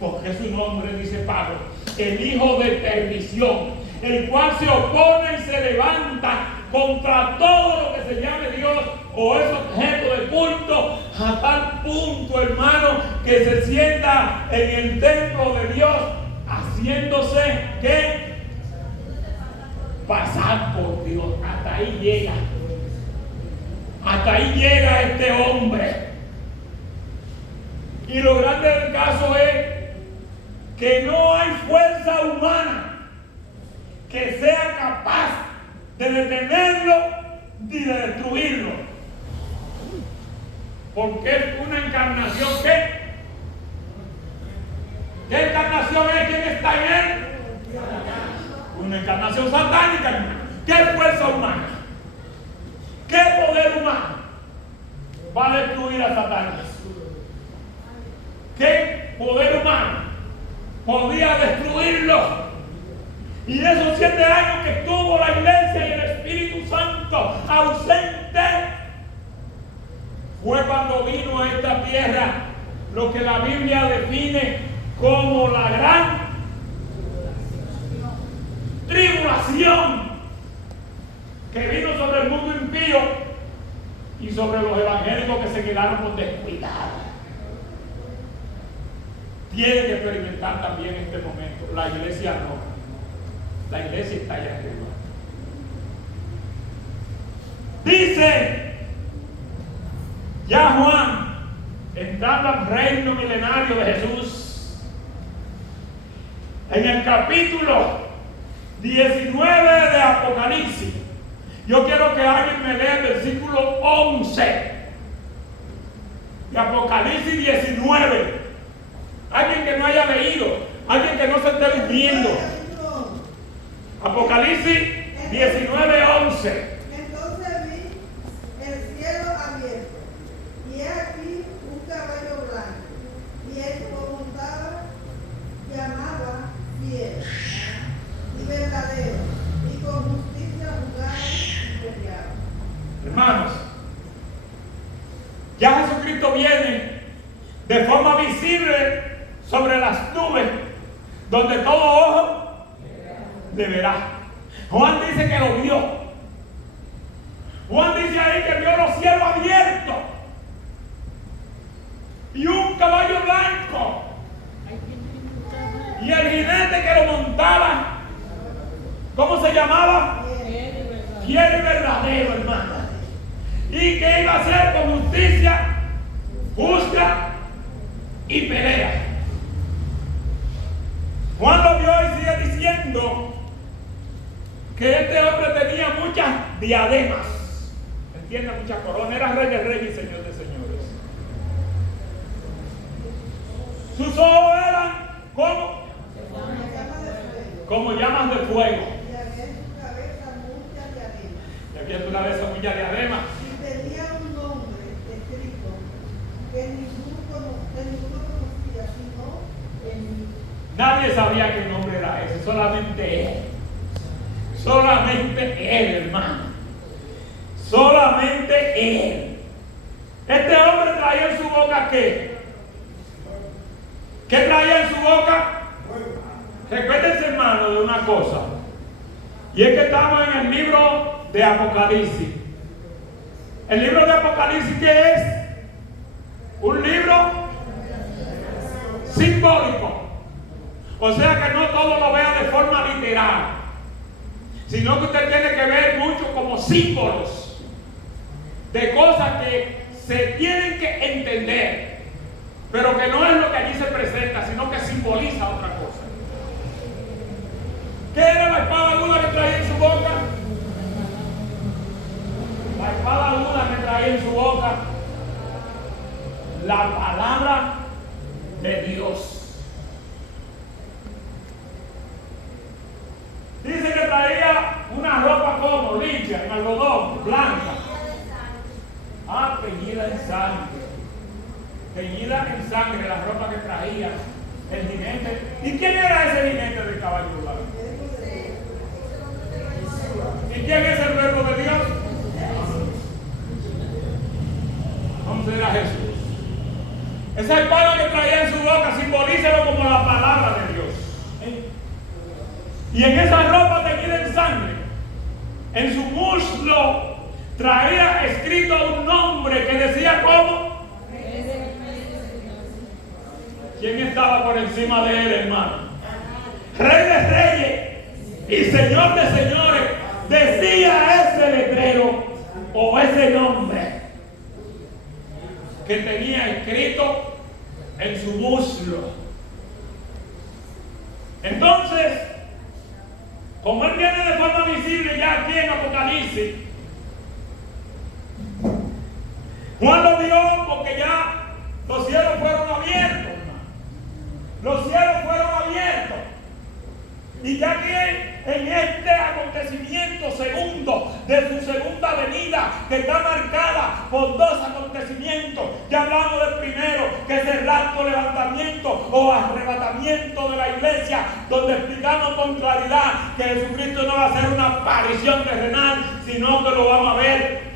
porque su nombre, dice Pablo, el hijo de perdición, el cual se opone y se levanta contra todo lo que se llame Dios o es objeto de culto, a tal punto, hermano, que se sienta en el templo de Dios haciéndose ¿qué? Pasar por Dios. Hasta ahí llega. Hasta ahí llega este hombre. Y lo grande del caso es que no hay fuerza humana que sea capaz de detenerlo ni de destruirlo. Porque es una encarnación ¿qué? ¿Qué encarnación es? ¿Quién está en él? Una encarnación satánica, hermano. ¿Qué fuerza humana? ¿Qué poder humano va a destruir a Satanás? ¿Qué poder humano podía destruirlo? Y esos 7 años que estuvo la iglesia y el Espíritu Santo ausente, fue cuando vino a esta tierra lo que la Biblia define como la gran tribulación que vino sobre el mundo impío y sobre los evangélicos que se quedaron por descuidados. Tiene que experimentar también este momento. La iglesia no. La iglesia está allá arriba. Dice ya Juan, entrando al reino milenario de Jesús, en el capítulo 19 de Apocalipsis Yo quiero que alguien me lea el versículo 11 de Apocalipsis 19. Alguien que no haya leído, alguien que no se esté durmiendo. Apocalipsis 19, 11. Entonces vi el cielo abierto, y he aquí un caballo blanco, y el que lo montaba llamaba fiel y verdadero, y con justicia juzgaba y peleaba. Hermanos, ya Jesucristo viene de forma visible sobre las nubes, donde todo ojo le verá. Juan dice que lo vio. Juan dice ahí que vio los cielos abiertos y un caballo blanco, y el jinete que lo montaba, ¿cómo se llamaba? Fiel y verdadero, hermano. Y que iba a hacer con justicia, juzga y pelea. Juan lo vio y sigue diciendo que este hombre tenía muchas diademas. ¿Entienden? Muchas coronas. Era rey de reyes y señor de señores. Sus ojos eran como llamas de fuego. Y había en su cabeza muchas diademas. Y había en su cabeza muchas diademas. Y tenía un nombre escrito que ninguno conocía, sino en mí. Nadie sabía qué nombre era ese, solamente él. Solamente él, hermano. Solamente él. Este hombre traía en su boca ¿qué? ¿Qué traía en su boca? Recuérdense, hermano, de una cosa. Y es que estamos en el libro de Apocalipsis. El libro de Apocalipsis, ¿qué es? Un libro simbólico. O sea que no todo lo vea de forma literal, sino que usted tiene que ver mucho como símbolos de cosas que se tienen que entender, pero que no es lo que allí se presenta, sino que simboliza otra cosa. ¿Qué era la espada aguda que traía en su boca? La espada aguda que traía en su boca, la palabra de Dios. Dice que traía una ropa como limpia, en algodón, blanca. Teñida en sangre. Teñida en sangre la ropa que traía el jinete. ¿Y quién era ese jinete del caballo blanco? ¿Y quién es el verbo de Dios? Vamos a ver a Jesús. Esa espada que traía en su boca, simbolícelo como la palabra de Dios. Y en esa ropa teñida en sangre, en su muslo, traía escrito un nombre que decía ¿cómo? ¿Quién estaba por encima de él, hermano? Rey de reyes y Señor de señores. Decía ese letrero o ese nombre que tenía escrito en su muslo. Entonces, como él viene de forma visible ya aquí en Apocalipsis, Juan lo vio porque ya los cielos fueron abiertos, hermano. Los cielos fueron abiertos. Y ya que en este acontecimiento segundo de su segunda venida, que está marcada por dos acontecimientos, ya hablamos del primero, que es el rapto, levantamiento o arrebatamiento de la iglesia, donde explicamos con claridad que Jesucristo no va a ser una aparición terrenal, sino que lo vamos a ver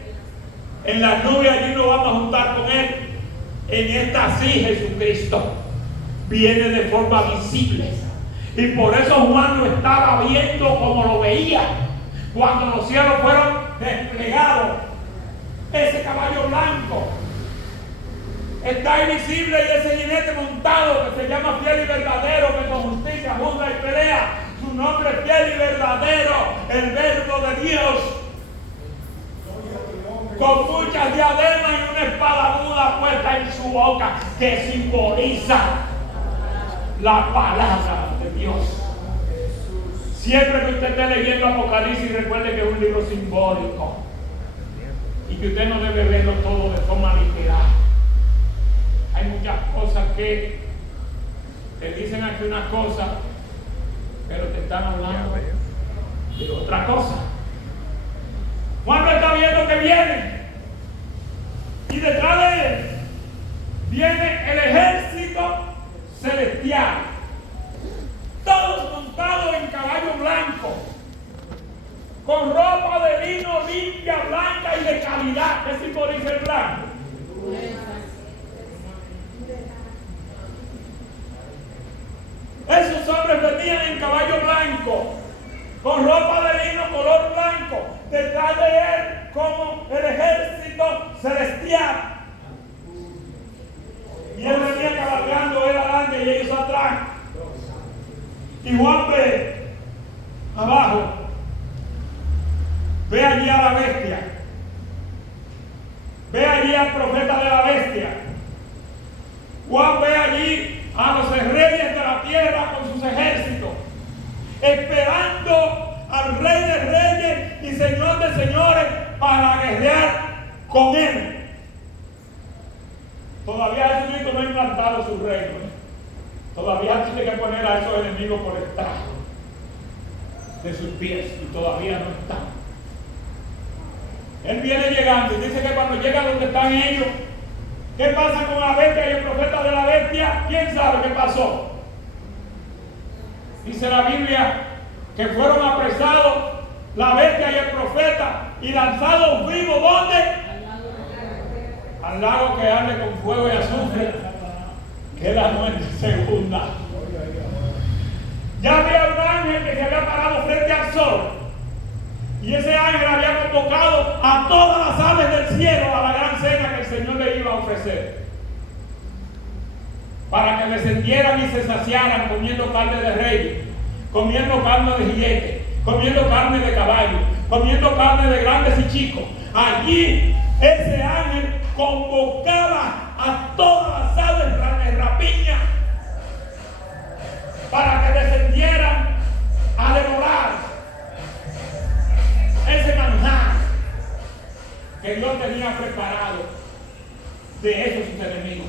en las nubes, allí nos vamos a juntar con él. En esta sí Jesucristo viene de forma visible. Y por eso Juan lo estaba viendo como lo veía cuando los cielos fueron desplegados. Ese caballo blanco está invisible y ese jinete montado que se llama fiel y verdadero, que con justicia juzga y pelea. Su nombre es fiel y verdadero, el verbo de Dios, con muchas diademas y una espada aguda puesta en su boca que simboliza la palabra de Dios. Siempre que usted esté leyendo Apocalipsis, recuerde que es un libro simbólico y que usted no debe verlo todo de forma literal. Hay muchas cosas que te dicen aquí una cosa, pero te están hablando de otra cosa. Juan lo está viendo que viene, y detrás de él viene el ejército celestial, todos montados en caballo blanco, con ropa de lino limpia, blanca y de calidad. ¿Qué simboliza el blanco? Esos hombres venían en caballo blanco, con ropa de lino color blanco, detrás de él como el ejército celestial. Y él venía cabalgando, él adelante y ellos atrás. Y Juan ve abajo, ve allí a la bestia, ve allí al profeta de la bestia. Juan ve allí a los reyes de la tierra con sus ejércitos, esperando al Rey de Reyes y Señor de Señores para guerrear con él. Todavía Jesucristo no ha implantado su reino. Todavía tiene que poner a esos enemigos por estrado de sus pies, y todavía no están. Él viene llegando y dice que cuando llega donde están ellos, ¿qué pasa con la bestia y el profeta de la bestia? ¿Quién sabe qué pasó? Dice la Biblia que fueron apresados la bestia y el profeta y lanzados vivos, ¿dónde? Al lago que arde con fuego y azufre, que es la muerte segunda. Ya había un ángel que se había parado frente al sol, y ese ángel había convocado a todas las aves del cielo a la gran cena que el Señor le iba a ofrecer, para que descendieran y se saciaran comiendo carne de rey, comiendo carne de jinete, comiendo carne de caballo, comiendo carne de grandes y chicos. Allí ese ángel convocaba a todas las aves de rapiña para que descendieran a devorar ese manjar que Dios tenía preparado de esos sus enemigos.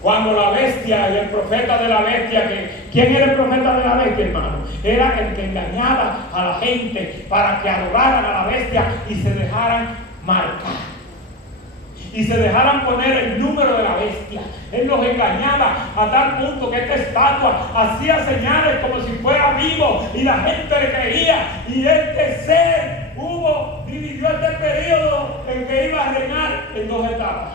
Cuando la bestia y el profeta de la bestia, ¿quién era el profeta de la bestia, hermano? Era el que engañaba a la gente para que adoraran a la bestia y se dejaran marcar, y se dejaran poner el número de la bestia. Él los engañaba a tal punto que esta estatua hacía señales como si fuera vivo, y la gente le creía, y este ser dividió este periodo en que iba a reinar en 2 etapas.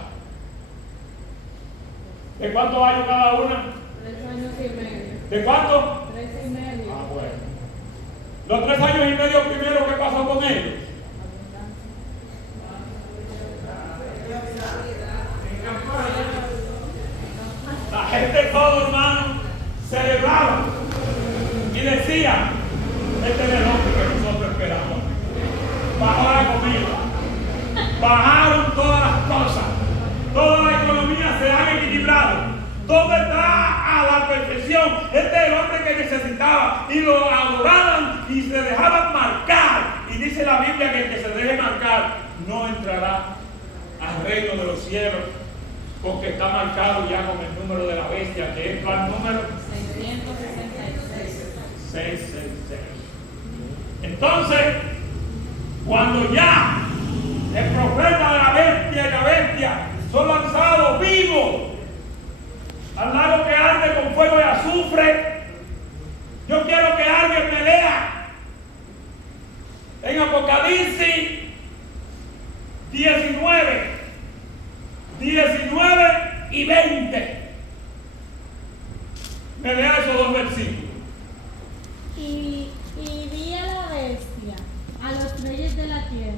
¿De cuántos años cada una? 3 años y medio. ¿De cuánto? 3 y medio. Ah, bueno. Los 3 años y medio primero, ¿qué pasó con ellos? La gente, todo hermano, celebraba y decía: este es el hombre que nosotros esperamos. Bajó la comida, bajaron todas las cosas, toda la economía se ha equilibrado, todo está a la perfección. Este es el hombre que necesitaba, y lo adoraban y se dejaban marcar. Y dice la Biblia que el que se deje marcar no entrará al reino de los cielos, porque está marcado ya con el número de la bestia, que es el número 666. Entonces, cuando ya el profeta de la bestia y la bestia son lanzados vivos al lago que arde con fuego y azufre, yo quiero que alguien me lea en Apocalipsis 19 y 20. Me lea esos 2 versículos. Y vi a la bestia, a los reyes de la tierra.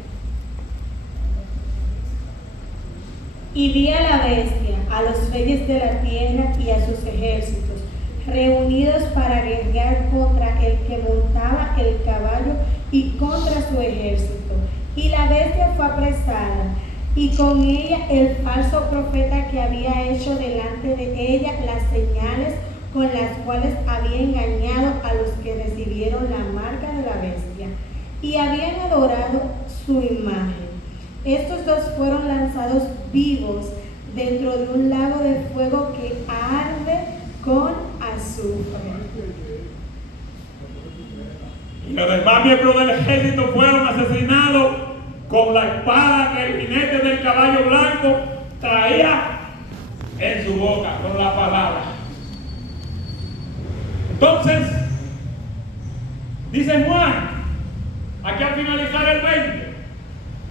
Y vi a la bestia, a los reyes de la tierra y a sus ejércitos, reunidos para guerrear contra el que montaba el caballo y contra su ejército. Y la bestia fue apresada, y con ella el falso profeta que había hecho delante de ella las señales con las cuales había engañado a los que recibieron la marca de la bestia y habían adorado su imagen. Estos dos fueron lanzados vivos dentro de un lago de fuego que arde con azufre. Y los demás miembros del ejército fueron asesinados con la espada que el jinete del caballo blanco traía en su boca, con la palabra. Entonces, dice Juan, aquí al finalizar el 20,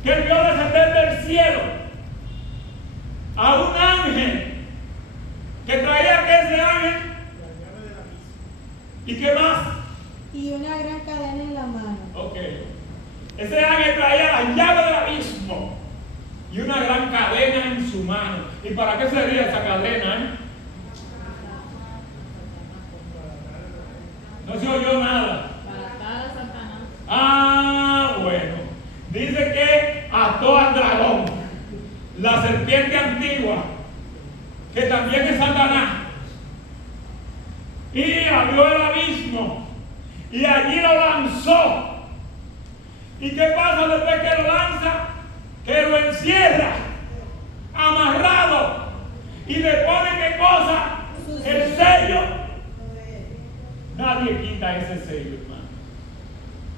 que vio descender del cielo a un ángel que traía que ese ángel, ¿y qué más? Y una gran cadena en la mano. Ok. Ese ángel traía la llave del abismo y una gran cadena en su mano. ¿Y para qué sería esa cadena? No se oyó nada. Ah, bueno. Dice que ató al dragón, la serpiente antigua, que también es Satanás, y abrió el abismo y allí lo lanzó. ¿Y qué pasa después que lo lanza? Que lo encierra amarrado y le pone ¿qué cosa? El sello. Nadie quita ese sello, hermano.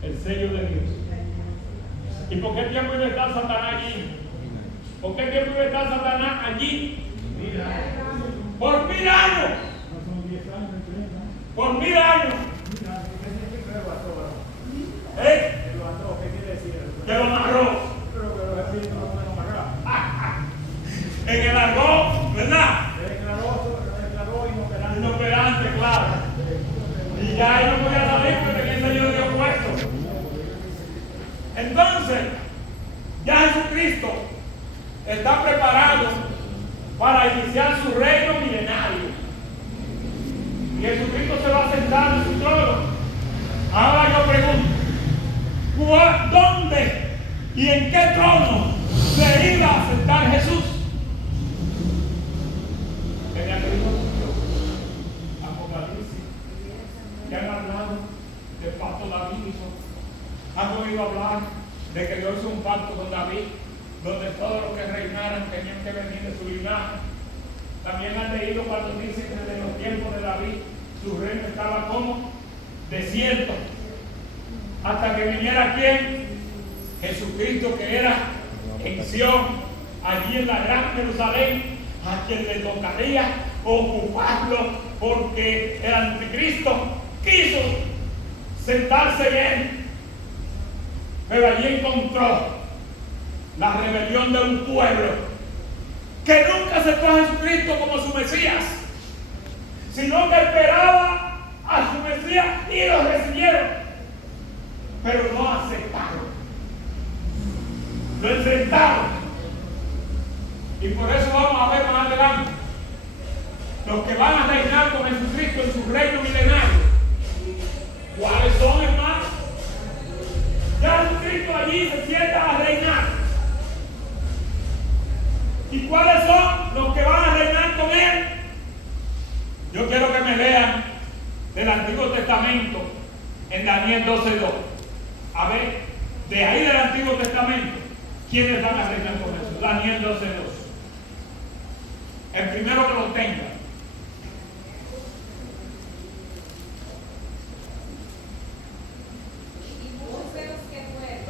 El sello de Dios. ¿Y por qué tiempo iba a estar Satanás allí? ¿Por qué tiempo iba a estar Satanás allí? Por 1000 años. Por 1000 años. ¿Eh? Que lo amarró. En el arroz, ¿verdad? Inoperante, claro. Y ya ahí no podía salir porque tenía el sello de Dios puesto. Entonces, ya Jesucristo está preparado para iniciar su reino milenario. Y Jesucristo se va a sentar en su trono. Ahora yo pregunto, ¿dónde y en qué trono se iba a sentar Jesús? En el libro de Apocalipsis, que han hablado del pacto davídico. Han oído hablar de que Dios hizo un pacto con David, donde todos los que reinaran tenían que venir de su linaje. También han leído cuando dicen que desde los tiempos de David su reino estaba como desierto, hasta que viniera ¿quién? Jesucristo, que era en Sion, allí en la gran Jerusalén, a quien le tocaría ocuparlo, porque el anticristo quiso sentarse en él, pero allí encontró la rebelión de un pueblo que nunca aceptó a Jesucristo como su Mesías, sino que esperaba a su Mesías y lo recibieron, pero no aceptaron, lo enfrentaron. Y por eso vamos a ver más adelante los que van a reinar con Jesucristo en su reino milenario. ¿Cuáles son, hermanos? Ya Jesucristo allí se sienta a reinar. ¿Y cuáles son los que van a reinar con él? Yo quiero que me lean del Antiguo Testamento en Daniel 12:2. A ver, de ahí del Antiguo Testamento, ¿quiénes van a reinar con Jesús? Daniel 12:2. El primero que lo tenga.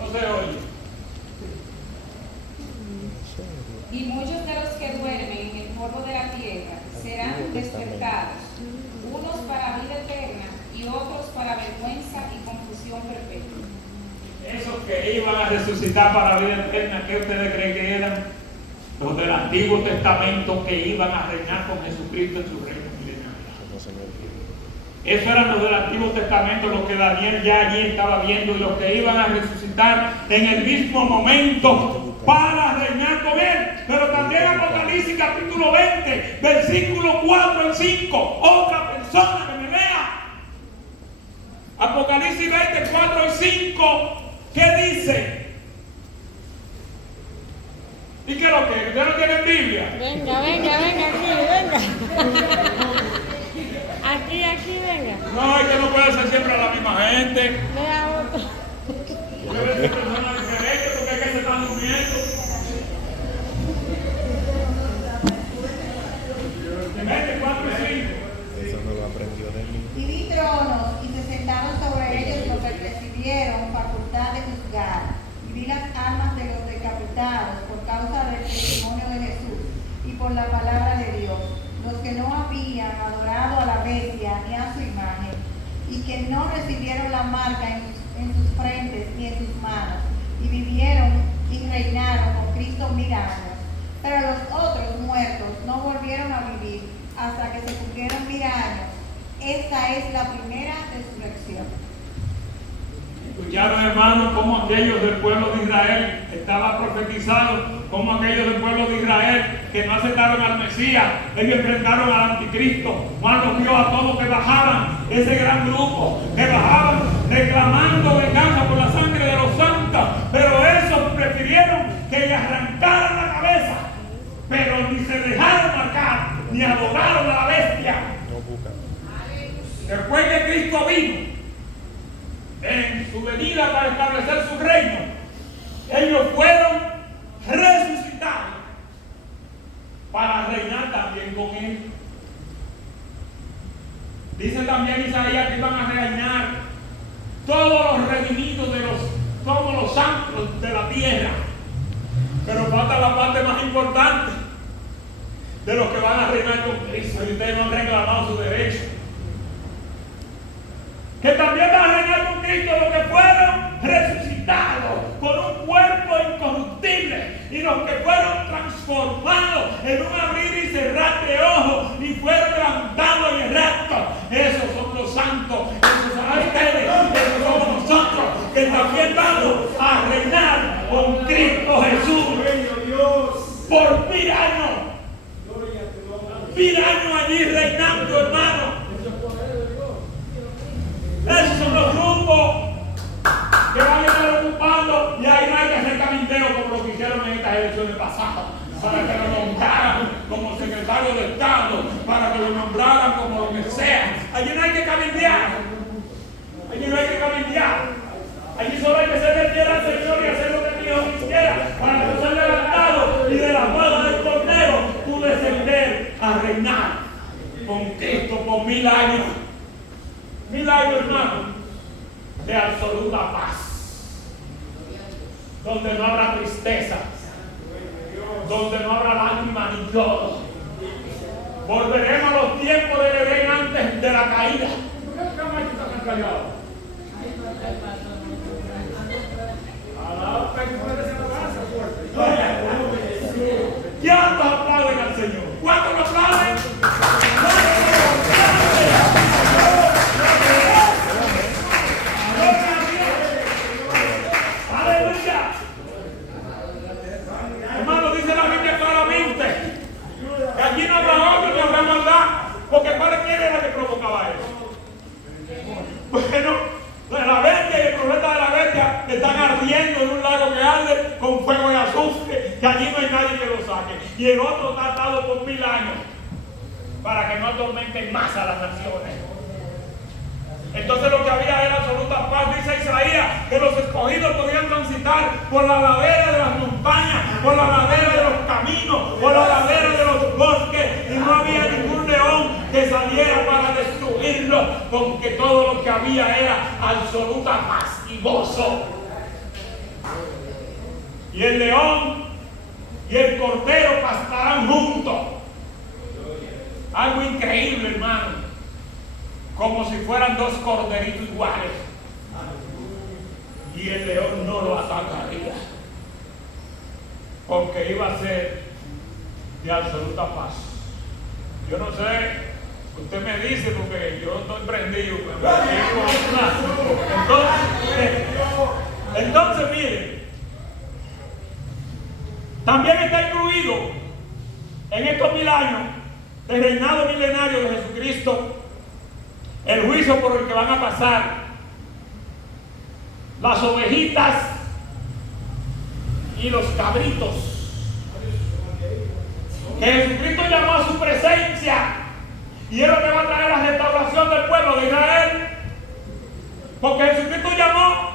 No se oye. Y muchos de los que duermen en el polvo de la tierra serán despertados, unos para vida eterna y otros para vergüenza y confusión perpetua. Esos que iban a resucitar para vida eterna, ¿qué ustedes creen que eran? Los del Antiguo Testamento que iban a reinar con Jesucristo en su reino milenario. Esos eran los del Antiguo Testamento, los que Daniel ya allí estaba viendo, y los que iban a resucitar en el mismo momento para reinar con él. Pero también Apocalipsis capítulo 20, versículo 4 al 5. Otra persona que me lea. Apocalipsis 20, 4 al 5. ¿Qué dice? ¿Y qué es lo que? ¿Ustedes no tienen Biblia? Venga, aquí, venga. Aquí siempre a la misma gente. Lea otro. Debe ser personas diferentes porque es que se están durmiendo. Mete 4 y 5. Eso no lo aprendió de mí. Y di tronos, y se sentaron sobre ellos los que recibieron facultad de juzgar. Y vi las almas de los decapitados por causa del testimonio de Jesús y por la palabra de Dios, los que no habían adorado a la bestia ni a su imagen, y que no recibieron la marca en sus frentes ni en sus manos, y vivieron y reinaron con Cristo 1000 años. Pero los otros muertos no volvieron a vivir hasta que se cumplieron 1000 años. Esta es la primera resurrección. Escucharon, hermanos, cómo aquellos del pueblo de Israel estaba profetizado, cómo aquellos del pueblo de Israel que no aceptaron al Mesías, ellos enfrentaron al anticristo. Juan los vio a todos que bajaban, ese gran grupo, que bajaban reclamando venganza por la sangre de los santos, pero esos prefirieron que le arrancaran la cabeza, pero ni se dejaron marcar, ni adoraron a la bestia. No buscan. Después que Cristo vino en su venida para establecer su reino, ellos fueron resucitados para reinar también con él. Dice también Isaías que iban a reinar todos los redimidos todos los santos de la tierra. Pero falta la parte más importante de los que van a reinar con Cristo, y ustedes no han reclamado su derecho. Que también van a reinar con Cristo los que fueron resucitados con un cuerpo incorruptible, y los que fueron transformados en un abrir y cerrar de ojos y fueron levantados en el rapto. Esos son los santos, esos son ustedes, esos somos nosotros, que también vamos a reinar con Cristo Jesús por 1000 años. 1000 años allí reinando, hermano. Esos son los grupos que van a estar ocupando, y ahí no hay que hacer caminteo como lo que hicieron en estas elecciones pasadas, para que lo nombraran como secretario de Estado, para que lo nombraran como lo que sea. Allí no hay que cabildear. Allí no hay que cabildear. Allí solo hay que ser fiel al Señor y hacer lo que Dios quisiera, para que ser levantado y de la mano del Cordero tú descender a reinar con Cristo por 1000 años. 1000 años, hermano, de absoluta paz, donde no habrá tristeza, donde no habrá lágrima ni lloro. Volveremos a los tiempos del Edén antes de la caída. ¿Cuántos aplauden al Señor? ¿Cuántos lo aplauden? ¡Aleluya! Hermano, dice la Biblia claramente que aquí no habrá odio ni habrá maldad, porque ¿quién era que provocaba eso? Bueno, la bestia y el profeta de la bestia están ardiendo en un lago que arde con fuego de azufre, que allí no hay nadie que lo saque, y el otro está atado por 1000 años para que no atormenten más a las naciones. Entonces lo que había era absoluta paz. Dice Isaías que los escogidos podían transitar por la ladera de las montañas, por la ladera de los caminos, por la ladera de los bosques, y no había ningún león que saliera para destruirlo, porque todo lo que había era absoluta paz y gozo. Y el león y el cordero pastarán juntos. Algo increíble, hermano. Como si fueran dos corderitos iguales. Y el león no lo atacaría, porque iba a ser de absoluta paz. Yo no sé, usted me dice, porque yo estoy prendido. Entonces mire, también está incluido en estos 1000 años de reinado milenario de Jesucristo el juicio por el que van a pasar las ovejitas y los cabritos, que Jesucristo llamó a su presencia, y es lo que va a traer la restauración del pueblo de Israel. Porque Jesucristo llamó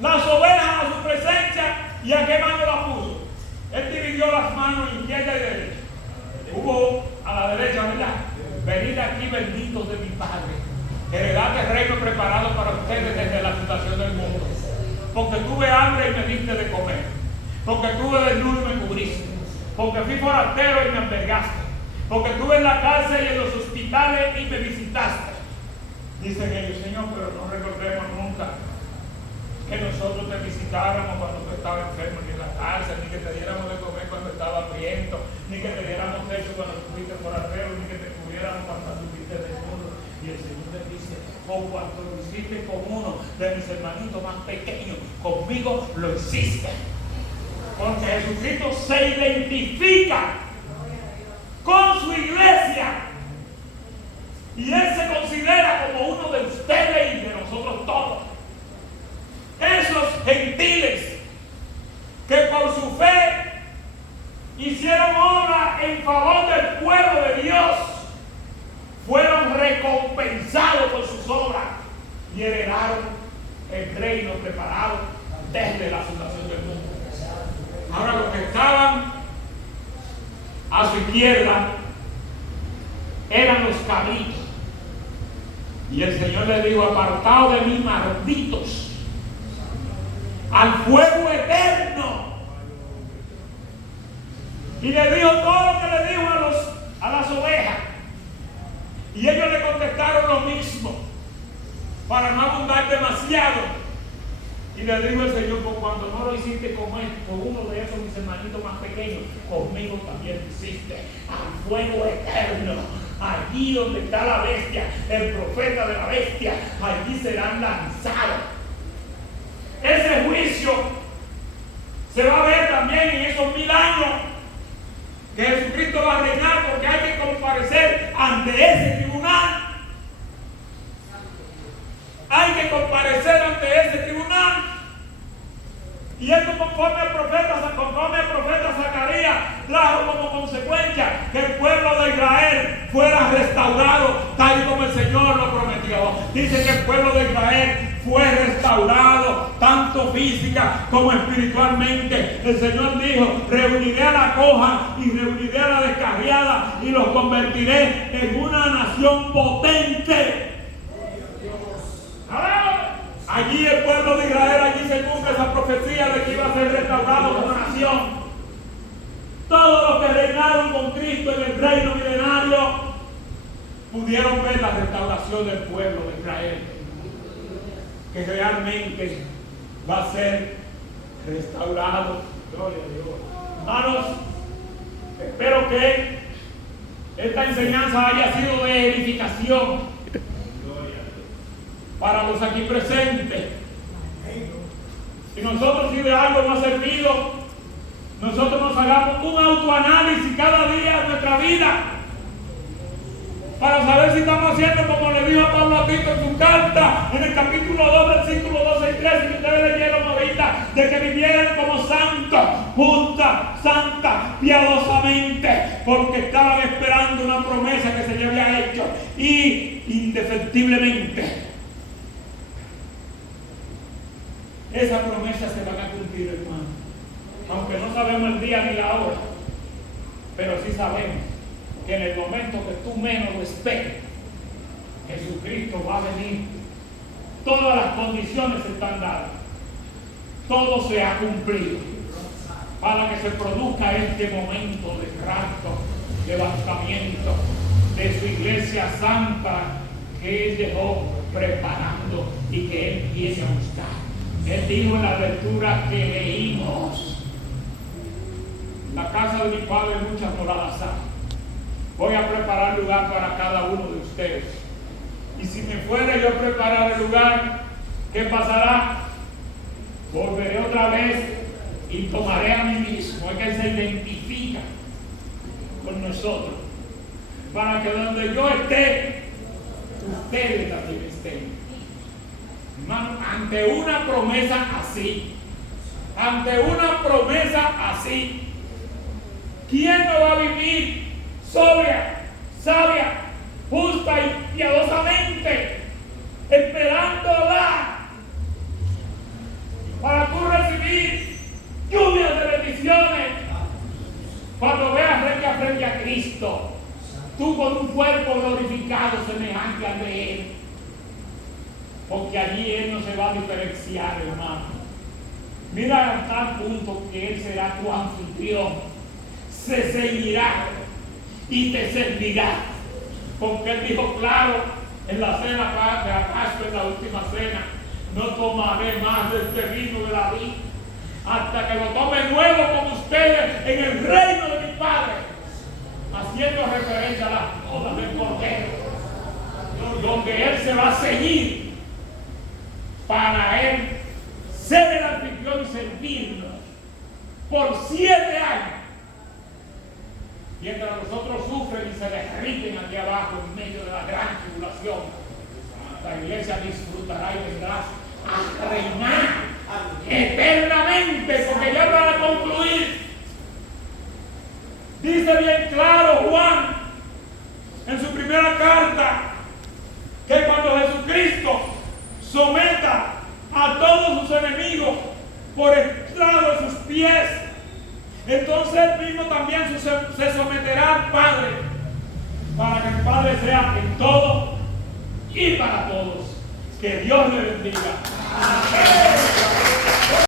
las ovejas a su presencia, ¿y a qué mano la puso? Él dividió las manos izquierda y derecha. Hubo a la derecha, ¿verdad? Venid aquí, benditos de mi Padre. Heredad el reino preparado para ustedes desde la fundación del mundo. Porque tuve hambre y me diste de comer. Porque tuve desnudo y me cubriste. Porque fui forastero y me albergaste. Porque estuve en la cárcel y en los hospitales y me visitaste. Dicen ellos, Señor, pero no recordemos nunca que nosotros te visitáramos cuando tú estabas enfermo, ni en la cárcel, ni que te diéramos de comer cuando estaba hambriento, ni que te diéramos techo cuando estuviste forastero, ni que te cubriéramos cuando estuviste desnudo. Y el Señor le dice, cuando lo hiciste con uno de mis hermanitos más pequeños, conmigo lo hiciste. Porque Jesucristo se identifica con su iglesia. Y Él se considera como uno de ustedes y de nosotros todos. Esos gentiles que por su fe hicieron obra en favor del pueblo de Dios, fueron recompensados por sus obras y heredaron el reino preparado desde la fundación del mundo. Ahora los que estaban a su izquierda eran los cabritos. Y el Señor le dijo, apartados de mí, malditos, al fuego eterno. Y le dijo todo lo que le dijo a las ovejas. Y ellos le contestaron lo mismo, para no abundar demasiado. Y le dijo el Señor, por cuando no lo hiciste con uno de esos mis hermanitos más pequeños, conmigo también lo hiciste. Al fuego eterno, allí donde está la bestia, el profeta de la bestia, allí serán lanzados. Ese juicio se va a ver también en esos 1000 años que Jesucristo va a reinar, porque hay que comparecer ante ese tribunal. Hay que comparecer ante ese tribunal. Y esto conforme al profeta Zacarías trajo como consecuencia que el pueblo de Israel fuera restaurado tal y como el Señor lo prometió. Dice que el pueblo de Israel fue restaurado tanto física como espiritualmente. El Señor dijo, reuniré a la coja y reuniré a la descarriada y los convertiré en una nación potente. Allí el pueblo de Israel, allí se cumple esa profecía de que iba a ser restaurado como nación. Todos los que reinaron con Cristo en el reino milenario pudieron ver la restauración del pueblo de Israel, que realmente va a ser restaurado. Gloria a Dios. Hermanos, espero que esta enseñanza haya sido de edificación para los aquí presentes. Y nosotros, si de algo nos ha servido, nosotros nos hagamos un autoanálisis cada día de nuestra vida para saber si estamos haciendo como le dijo a Pablo a Tito en su carta, en el capítulo 2, versículos 12 y 13, que ustedes leyeron ahorita, de que vivieran como santos, justa, santa, piadosamente, porque estaban esperando una promesa que se le había hecho, y indefectiblemente esa promesa se va a cumplir, hermano. Aunque no sabemos el día ni la hora, pero sí sabemos que en el momento que tú menos lo esperes, Jesucristo va a venir. Todas las condiciones están dadas. Todo se ha cumplido para que se produzca este momento de rapto, levantamiento de su iglesia santa que Él dejó preparando y que Él empiece a buscar. Él dijo en la lectura que leímos: la casa de mi Padre muchas moradas hay. Voy a preparar lugar para cada uno de ustedes. Y si me fuera yo a preparar el lugar, ¿qué pasará? Volveré otra vez y tomaré a mí mismo. Es que Él se identifica con nosotros, para que donde yo esté, ustedes también estén. Hermano, ante una promesa así, ¿quién no va a vivir sobria, sabia, justa y piadosamente, esperándola para tú recibir lluvias de bendiciones. Cuando veas frente a Cristo, tú con un cuerpo glorificado semejante al de Él. Porque allí Él no se va a diferenciar, hermano. Mira a tal punto que Él será tu anfitrión, se ceñirá y te servirá. Porque Él dijo claro en la cena de la Pascua, en la última cena: no tomaré más de este vino de la vid hasta que lo tome nuevo con ustedes en el reino de mi Padre. Haciendo referencia a las bodas del Cordero, donde Él se va a ceñir para Él ser el anfitrión y servirnos por 7 años. Mientras los otros sufren y se derriten aquí abajo en medio de la gran tribulación, la iglesia disfrutará y vendrá a reinar eternamente, porque ya van a concluir. Dice bien claro Juan en su primera carta que cuando Jesucristo someta a todos sus enemigos por estrado de sus pies, entonces Él mismo también se someterá al Padre, para que el Padre sea en todo y para todos. Que Dios le bendiga. Amén.